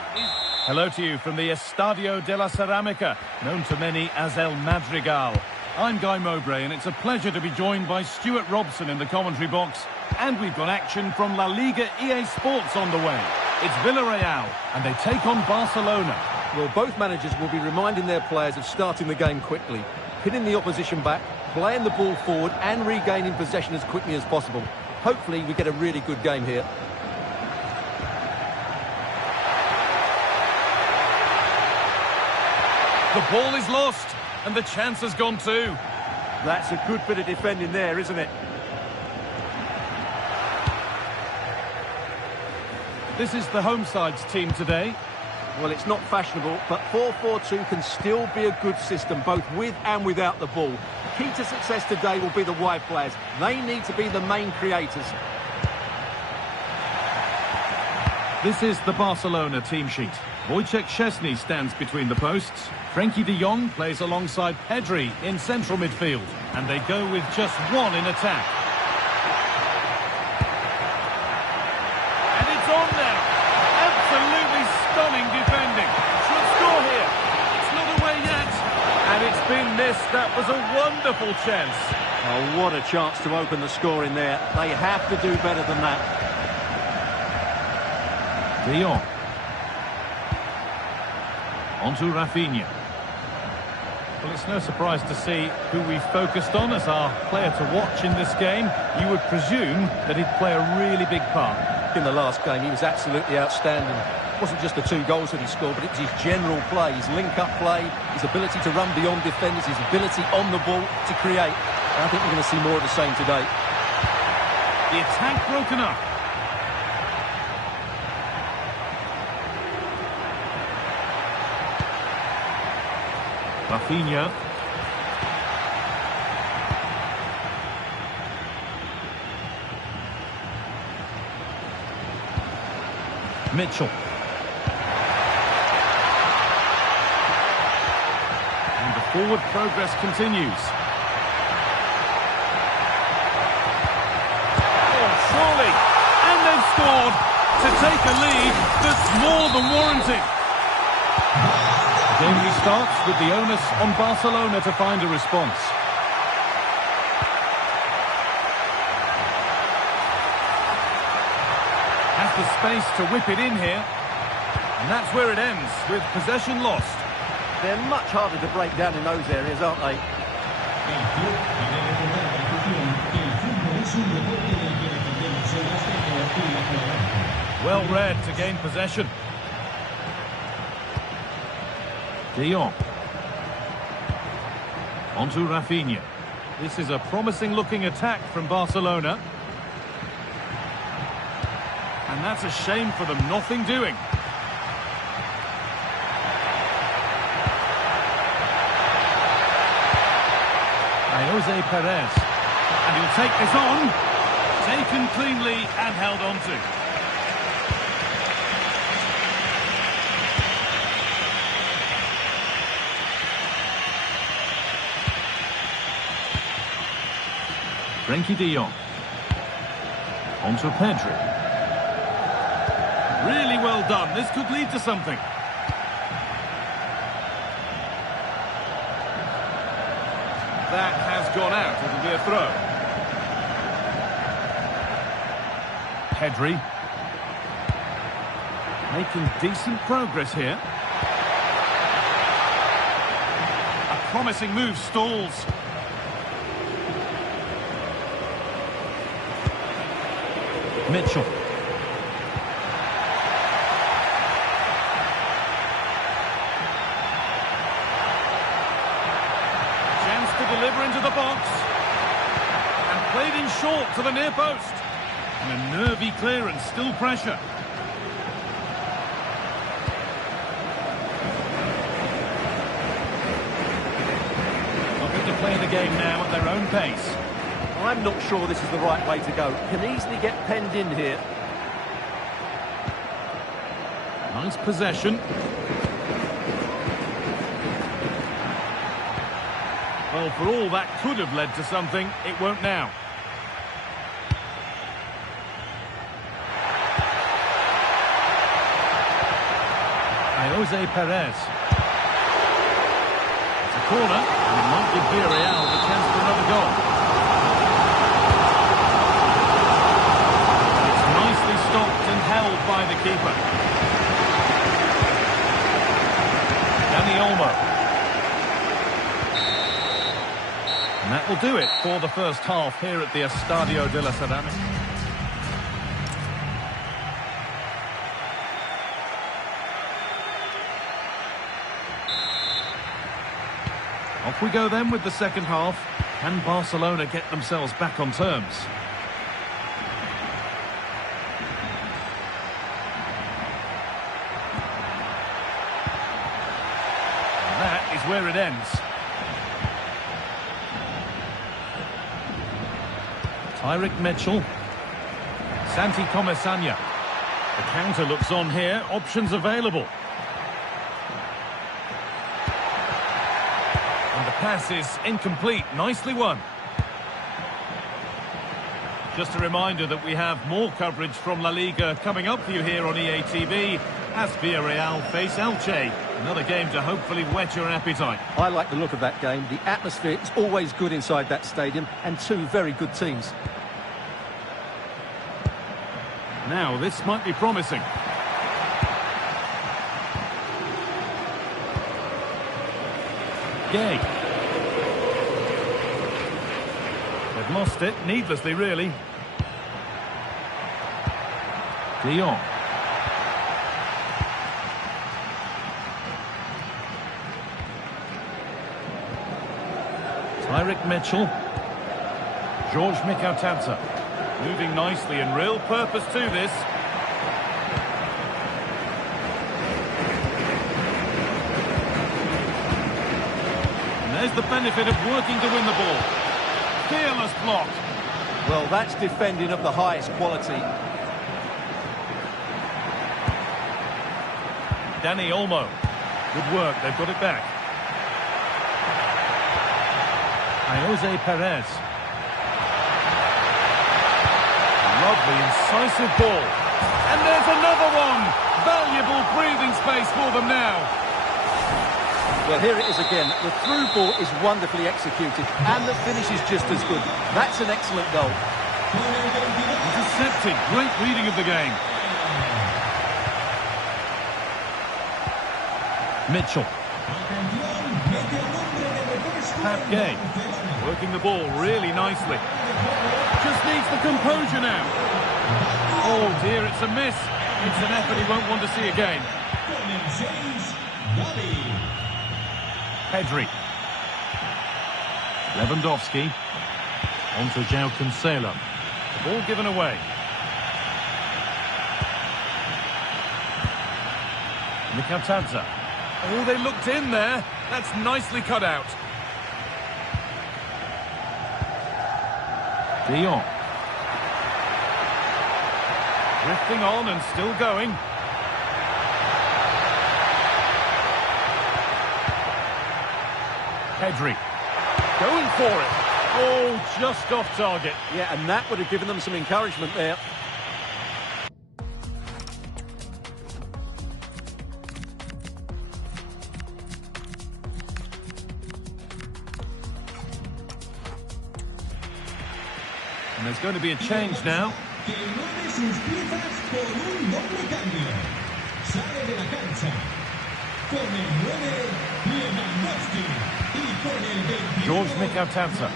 Hello to you from the Estadio de la Ceramica, known to many as El Madrigal. I'm Guy Mowbray, and it's a pleasure to be joined by Stuart Robson in the commentary box. And we've got action from La Liga EA Sports on the way. It's Villarreal, and they take on Barcelona. Well, both managers will be reminding their players of starting the game quickly, pinning the opposition back, playing the ball forward and regaining possession as quickly as possible. Hopefully we get a really good game here. The ball is lost, and the chance has gone too. That's a good bit of defending there, isn't it? This is the home side's team today. Well, it's not fashionable, but 4-4-2 can still be a good system, both with and without the ball. Key to success today will be the wide players. They need to be the main creators. This is the Barcelona team sheet. Wojciech Szczesny stands between the posts. Frenkie de Jong plays alongside Pedri in central midfield. And they go with just one in attack. And it's on now. Absolutely stunning defending. Should score here. It's not away yet. And it's been missed. That was a wonderful chance. Oh, what a chance to open the score in there. They have to do better than that. De Jong. On to Rafinha. Well, it's no surprise to see who we focused on as our player to watch in this game. You would presume that he'd play a really big part. In the last game, he was absolutely outstanding. It wasn't just the 2 goals that he scored, but it was his general play, his link-up play, his ability to run beyond defenders, his ability on the ball to create. And I think we're going to see more of the same today. The attack broken up. Rafinha. Mitchell. And the forward progress continues. Oh, surely. And they've scored to take a lead that's more than warranted. The game restarts with the onus on Barcelona to find a response. Has the space to whip it in here. And that's where it ends, with possession lost. They're much harder to break down in those areas, aren't they? Well read to gain possession. De Jong. On to Rafinha. This is a promising-looking attack from Barcelona. And that's a shame for them, nothing doing. Jose Perez. And he'll take this on. Taken cleanly and held on to. Frenkie de Jong. On to Pedri. Really well done. This could lead to something. That has gone out. It'll be a throw. Pedri. Making decent progress here. A promising move stalls. Mitchell. Chance to deliver into the box. And played in short to the near post. And a nervy clearance, still pressure. Looking to play the game now at their own pace. I'm not sure this is the right way to go. Can easily get penned in here. Nice possession. Well, for all that could have led to something, it won't now. Jose Perez. It's a corner, and it might give Villarreal the chance for another goal. It's nicely stopped and held by the keeper. Dani Olmo. And that will do it for the first half here at the Estadio de la Ceramica. Off we go then with the second half. Can Barcelona get themselves back on terms? And that is where it ends. Tyrick Mitchell. Santi Comesaña. The counter looks on here. Options available. And the pass is incomplete. Nicely won. Just a reminder that we have more coverage from La Liga coming up for you here on EA TV as Villarreal face Elche. Another game to hopefully whet your appetite. I like the look of that game. The atmosphere is always good inside that stadium, and two very good teams. Now, this might be promising. Gay. They've lost it, needlessly, really. De Jong. Tyrick Mitchell. George Mikautatsa. Moving nicely and real purpose to this. And there's the benefit of working to win the ball. Fearless block. Well, that's defending of the highest quality. Dani Olmo. Good work, they've got it back. Jose Perez. Lovely, incisive ball. And there's another one! Valuable breathing space for them now. Well, here it is again. The through ball is wonderfully executed, and the finish is just as good. That's an excellent goal. Intercepted. Great reading of the game. Mitchell. Pat Gay. Working the ball really nicely. Just needs the composure now. Oh dear, it's a miss. It's an effort he won't want to see again. Pedri. Lewandowski. On to João Cancelo. The ball given away. Mikautatsa. Oh, they looked in there. That's nicely cut out. De Jong. Drifting on and still going. Pedri. Going for it. Oh, just off target. Yeah, and that would have given them some encouragement there. And there's going to be a change now. George Mikautatsa.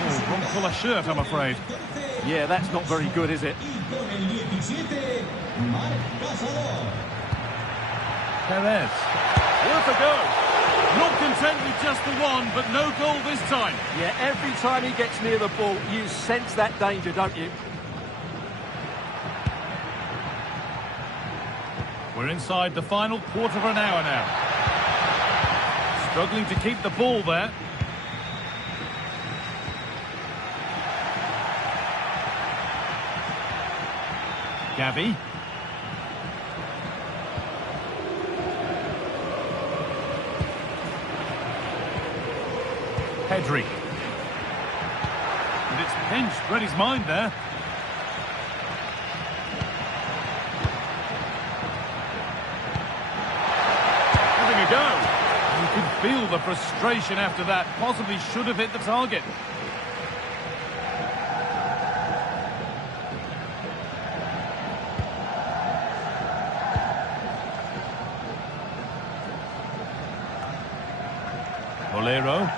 Oh, wrong colour shirt, I'm afraid. Yeah, that's not very good, is it? Perez. Worth a go. Not content with just the one, but no goal this time. Yeah, every time he gets near the ball, you sense that danger, don't you? We're inside the final quarter of an hour now. Struggling to keep the ball there. Gavi. Pedri. And it's pinched, read his mind there. feel the frustration after that. Possibly should have hit the target. Bolero.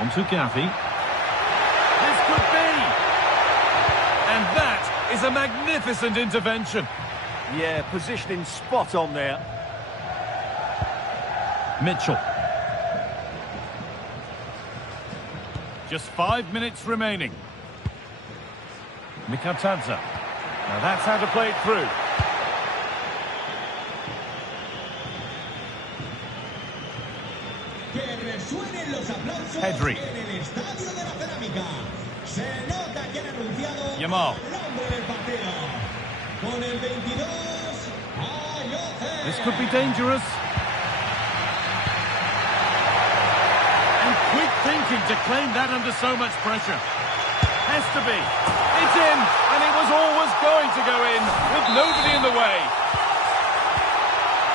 On to Gavi. This could be! And that is a magnificent intervention. Yeah, positioning spot on there. Mitchell. Just 5 minutes remaining. Mikatadze. Now that's how to play it through. Pedri. Yamal. This could be dangerous. And quick thinking to claim that under so much pressure. Has to be. It's in, and it was always going to go in, with nobody in the way.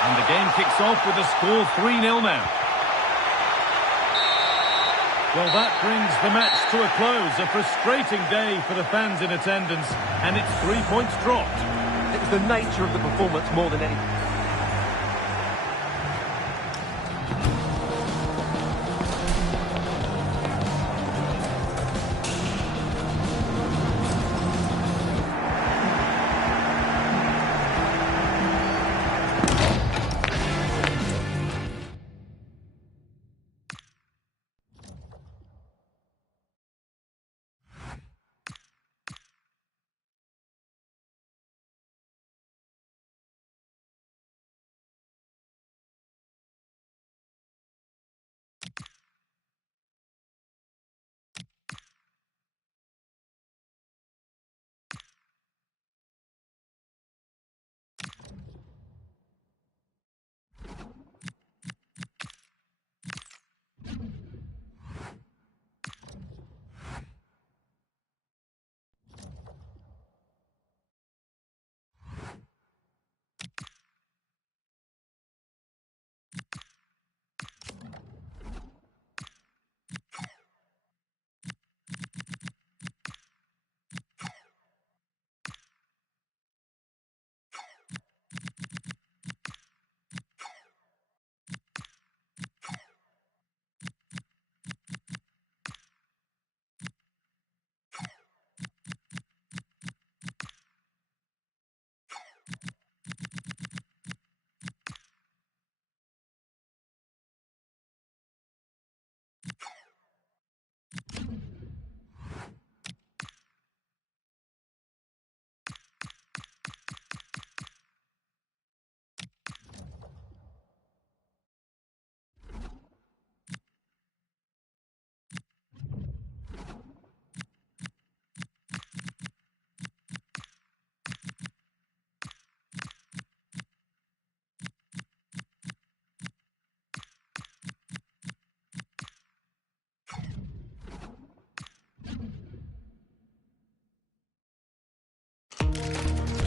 And the game kicks off with the score 3-0 now. Well, that brings the match to a close. A frustrating day for the fans in attendance, and it's 3 points dropped. It was the nature of the performance more than anything.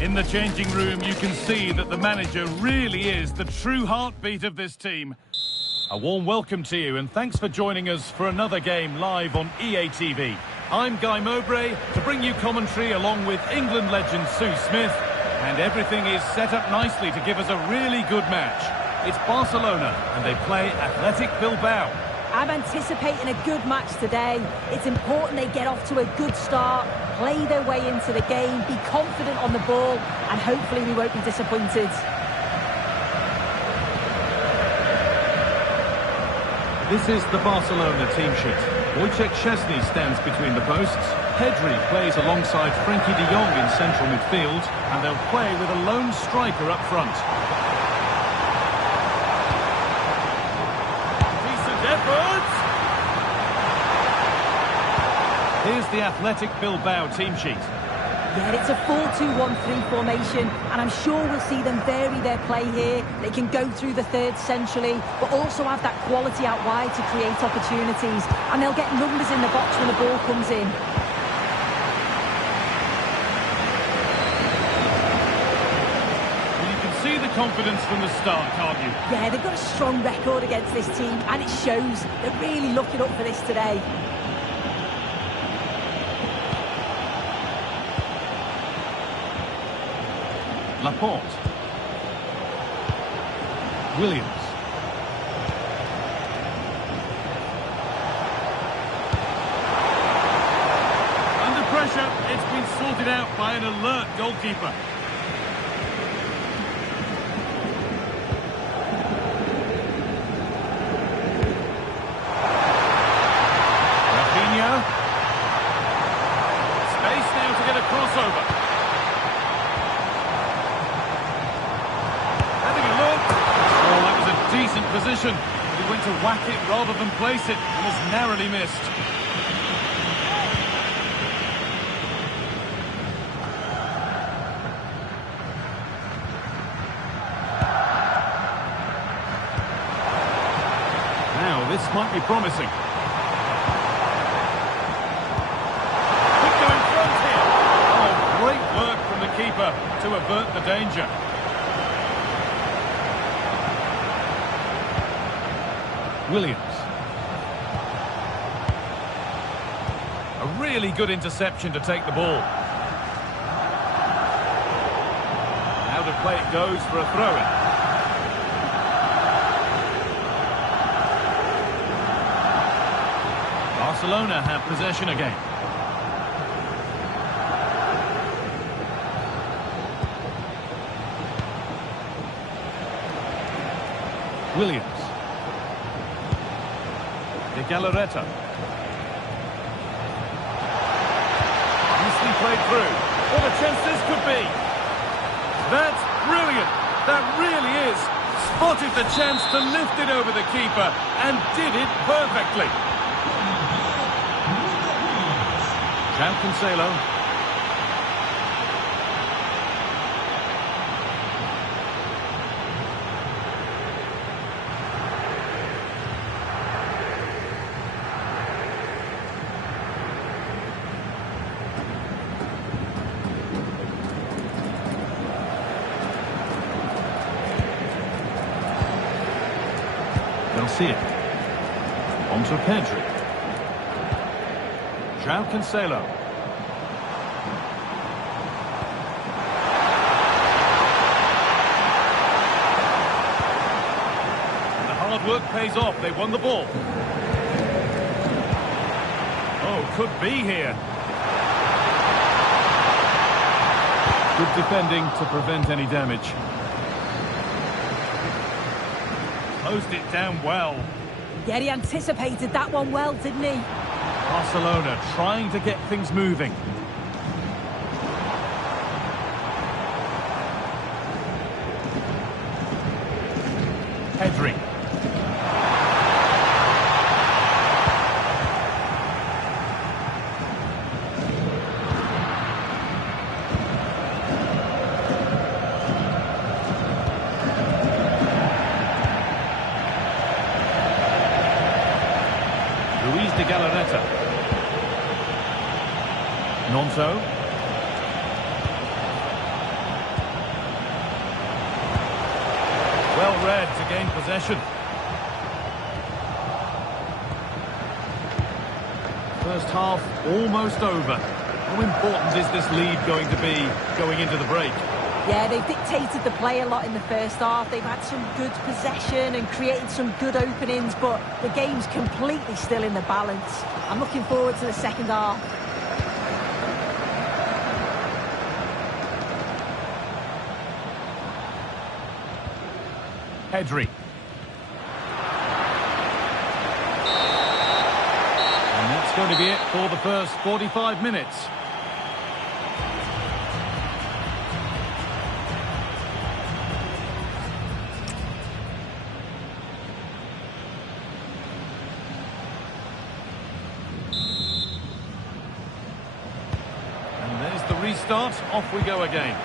In the changing room, you can see that the manager really is the true heartbeat of this team. A warm welcome to you, and thanks for joining us for another game live on EA TV. I'm Guy Mowbray to bring you commentary along with England legend Sue Smith, and everything is set up nicely to give us a really good match. It's Barcelona, and they play Athletic Bilbao. I'm anticipating a good match today. It's important they get off to a good start, play their way into the game, be confident on the ball, and hopefully we won't be disappointed. This is the Barcelona team sheet. Wojciech Szczesny stands between the posts. Pedri plays alongside Frankie de Jong in central midfield, and they'll play with a lone striker up front. Here's the Athletic Bilbao team sheet. Yeah, it's a 4-2-1-3 formation, and I'm sure we'll see them vary their play here. They can go through the third centrally, but also have that quality out wide to create opportunities, and they'll get numbers in the box when the ball comes in. confidence from the start, can't you? Yeah, they've got a strong record against this team, and it shows. They're really looking up for this today. Laporte. Williams. Under pressure, it's been sorted out by an alert goalkeeper. Rafinha. Space now to get a crossover. Having a look. Oh, that was a decent position. He went to whack it rather than place it and was narrowly missed. Now, this might be promising. Could go in front here. Oh, great work from the keeper to avert the danger. Williams. A really good interception to take the ball. Out of play it goes for a throw-in. Barcelona have possession again. Williams. De Galarreta. Nicely played through. What a chance this could be. That's brilliant. That really is. Spotted the chance to lift it over the keeper and did it perfectly. João Cancelo. Garcia. On to Pedri. João Cancelo. The hard work pays off. They won the ball. Oh, could be here. Good defending to prevent any damage. Closed it down well. Yeah, he anticipated that one well, didn't he? Barcelona trying to get things moving. Pedri. De Galarreta. Nonso. Well read to gain possession. First half almost over. How important is this lead going to be going into the break? Yeah, they've dictated the play a lot in the first half. They've had some good possession and created some good openings, but the game's completely still in the balance. I'm looking forward to the second half. Pedri. And that's going to be it for the first 45 minutes. Restart, off we go again.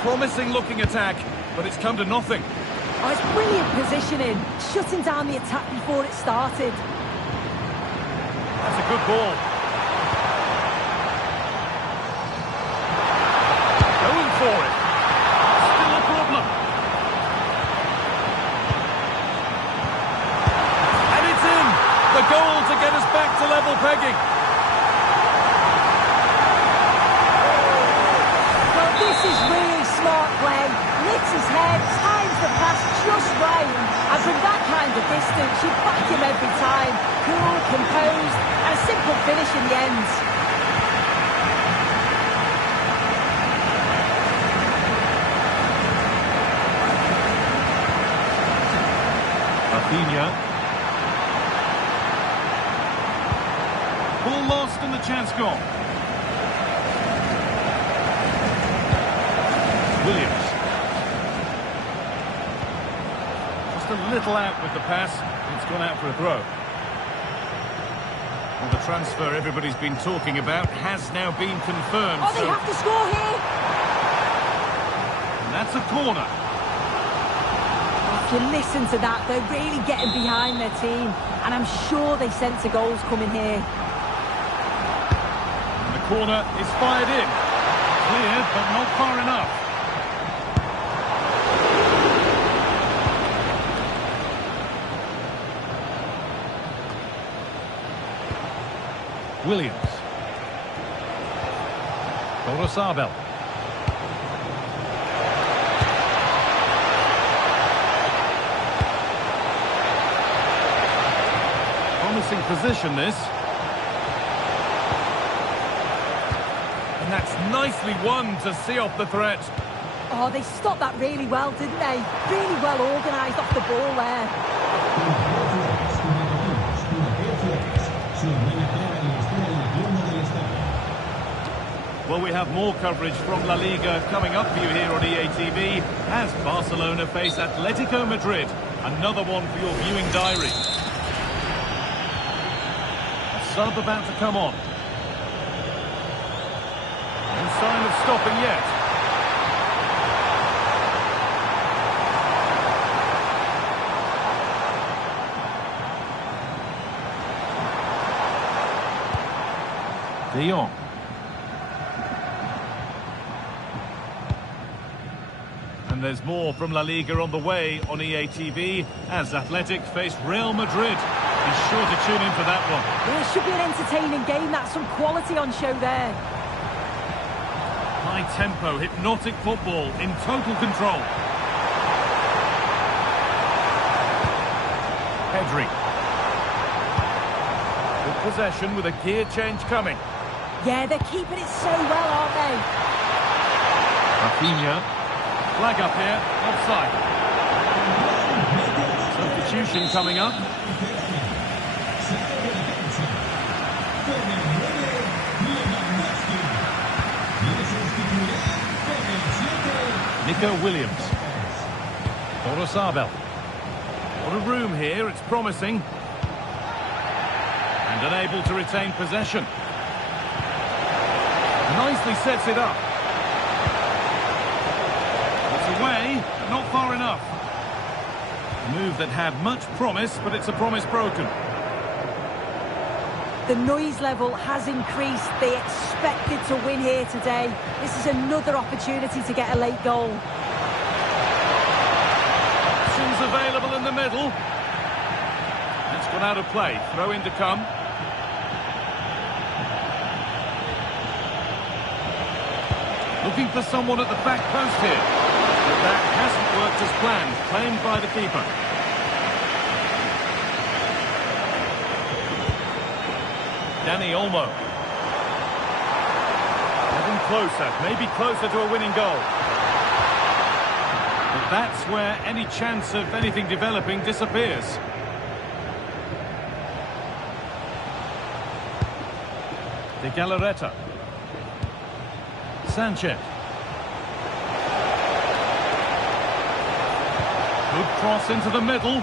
Promising looking attack, but it's come to nothing. Oh, it's brilliant positioning, shutting down the attack before it started. That's a good ball. goal to get us back to level pegging. Well, this is really smart play. Lifts his head, times the pass just right. And from that kind of distance, you back him every time. Cool, composed, and a simple finish in the end. Rafinha. Ball lost and the chance gone. Williams. Just a little out with the pass. It's gone out for a throw. Well, the transfer everybody's been talking about has now been confirmed. Oh, they have to score here. And that's a corner. If you listen to that, they're really getting behind their team. And I'm sure they sense a goal's coming here. And the corner is fired in. Cleared, but not far enough. Williams. Barcelona. Promising position, this. And that's nicely won to see off the threat. Oh, they stopped that really well, didn't they? Really well organised off the ball there. Well, we have more coverage from La Liga coming up for you here on EA TV as Barcelona face Atletico Madrid. Another one for your viewing diary. A sub about to come on. No sign of stopping yet. De Jong. And there's more from La Liga on the way on EA TV as Athletic face Real Madrid. Be sure to tune in for that one. Yeah, it should be an entertaining game. That's some quality on show there. High tempo, hypnotic football in total control. Pedri. Good possession with a gear change coming. Yeah, they're keeping it so well, aren't they? Rafinha. Flag up here, offside. Substitution coming up. Nico Williams. Barcelona. What a room here, it's promising. And unable to retain possession. Nicely sets it up. Away, but not far enough. A move that had much promise, but it's a promise broken. The noise level has increased. They expected to win here today. This is another opportunity to get a late goal. Options available in the middle. That's gone out of play. Throw in to come. Looking for someone at the back post here. But that hasn't worked as planned, claimed by the keeper. Dani Olmo. Getting closer, maybe closer to a winning goal. But that's where any chance of anything developing disappears. De Galarreta. Sanchez. Good cross into the middle.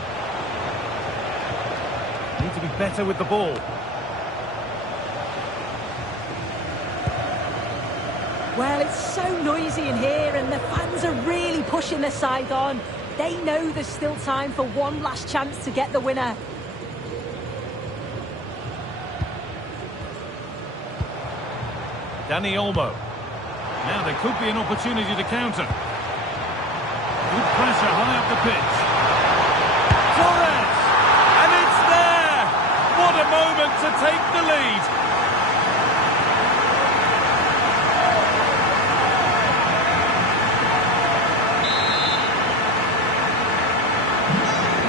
Need to be better with the ball. Well, it's so noisy in here and the fans are really pushing their side on. They know there's still time for one last chance to get the winner. Dani Olmo. Now there could be an opportunity to counter. Good pressure high up the pitch. Torres! And it's there! What a moment! moment to take the lead.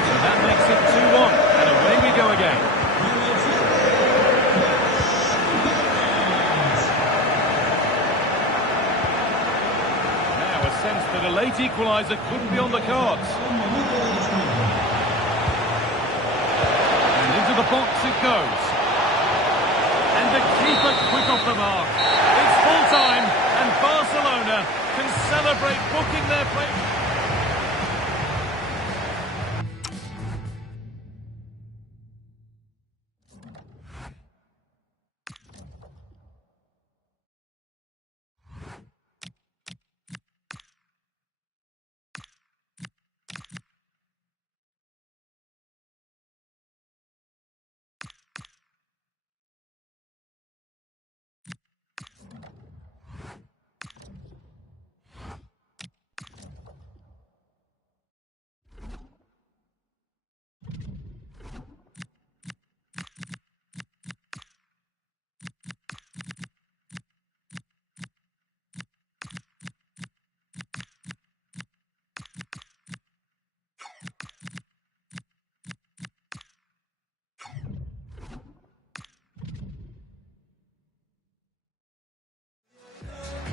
So that makes it 2-1, and away we go again. Sense that a late equaliser couldn't be on the cards. And into the box it goes. And the keeper quick off the mark. It's full time, and Barcelona can celebrate booking their place.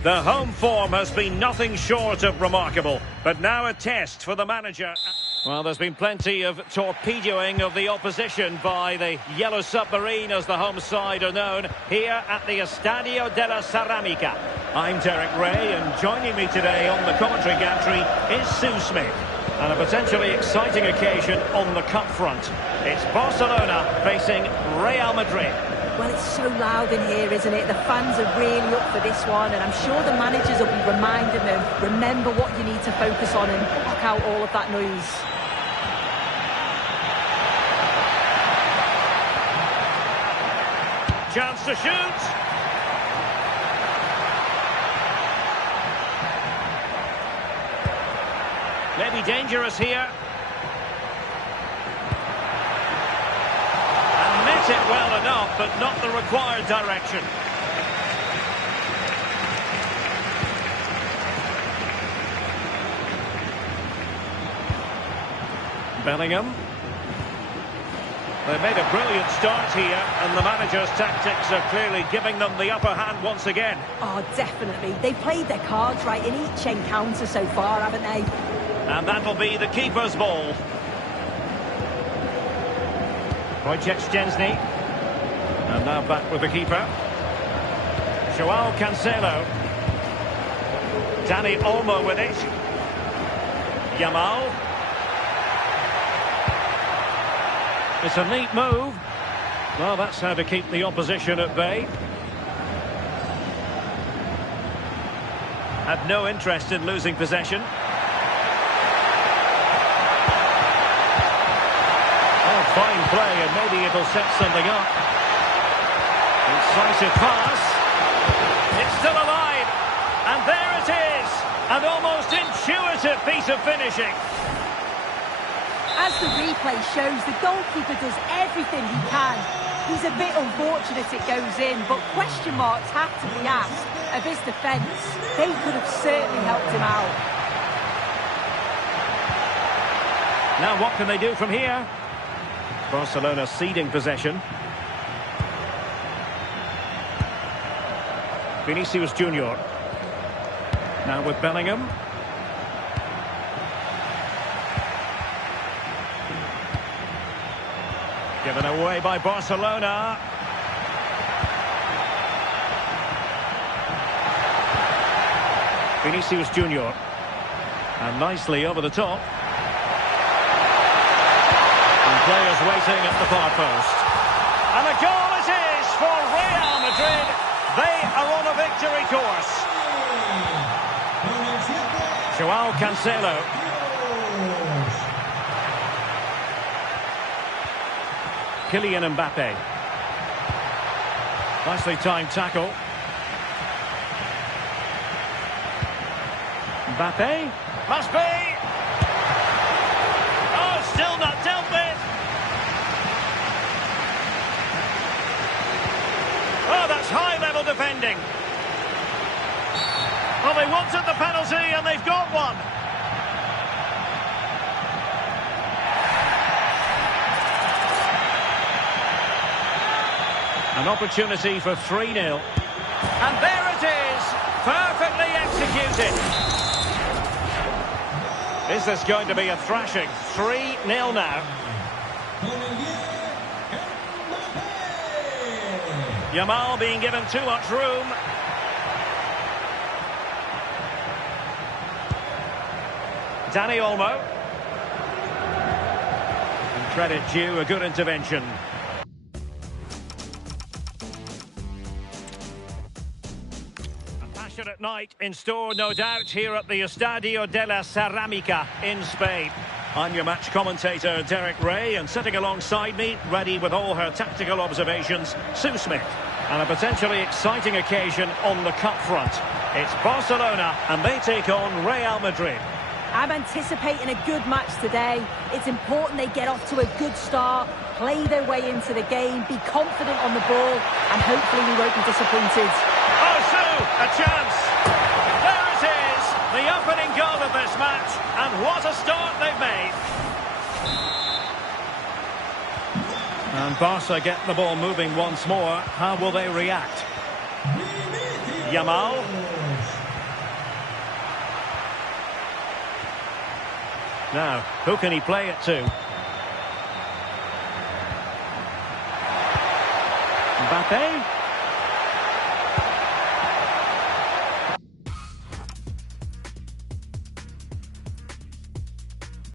The home form has been nothing short of remarkable, but now a test for the manager. Well, there's been plenty of torpedoing of the opposition by the Yellow Submarine, as the home side are known, here at the Estadio de la Ceramica. I'm Derek Ray, and joining me today on the commentary gantry is Sue Smith. And a potentially exciting occasion on the cup front. It's Barcelona facing Real Madrid. Well, it's so loud in here, isn't it? The fans are really up for this one, and I'm sure the managers will be reminding them, remember what you need to focus on and block out all of that noise. Chance to shoot. Maybe dangerous here. Met it well enough, but not the required direction. Bellingham. They made a brilliant start here, and the manager's tactics are clearly giving them the upper hand once again. Oh, definitely. They've played their cards right in each encounter so far, haven't they? And that'll be the keeper's ball. Wojciech Szczęsny. And now back with the keeper. Joao Cancelo. Dani Olmo with it. Yamal. It's a neat move. Well, that's how to keep the opposition at bay. Had no interest in losing possession. Fine play, and maybe it'll set something up. Incisive pass. It's still alive. And there it is. An almost intuitive piece of finishing. As the replay shows, the goalkeeper does everything he can. He's a bit unfortunate it goes in, but question marks have to be asked of his defence. They could have certainly helped him out. Now what can they do from here? Barcelona ceding possession. Vinicius Junior. Now with Bellingham. Given away by Barcelona. Vinicius Junior. And nicely over the top. Players waiting at the far post. And a goal it is for Real Madrid. They are on a victory course. Joao Cancelo. Kylian Mbappe. Nicely timed tackle. Mbappe. Must be. Oh, still not dealt with. clever defending. Well, they wanted the penalty and they've got one. An opportunity for 3-0. And there it is! Perfectly executed. Is this going to be a thrashing? 3-0 now. Yamal being given too much room. Dani Olmo. And credit due, a good intervention. At night in store, no doubt, here at the Estadio de la Ceramica in Spain. I'm your match commentator, Derek Ray, and sitting alongside me, ready with all her tactical observations, Sue Smith. And a potentially exciting occasion on the cup front. It's Barcelona, and they take on Real Madrid. I'm anticipating a good match today. It's important they get off to a good start, play their way into the game, be confident on the ball, and hopefully we won't be disappointed. Oh, Sue, a chance. There it is, the opening goal of this match, and what a start they've made. And Barca get the ball moving once more. How will they react? Yamal. Now, who can he play it to? Mbappe.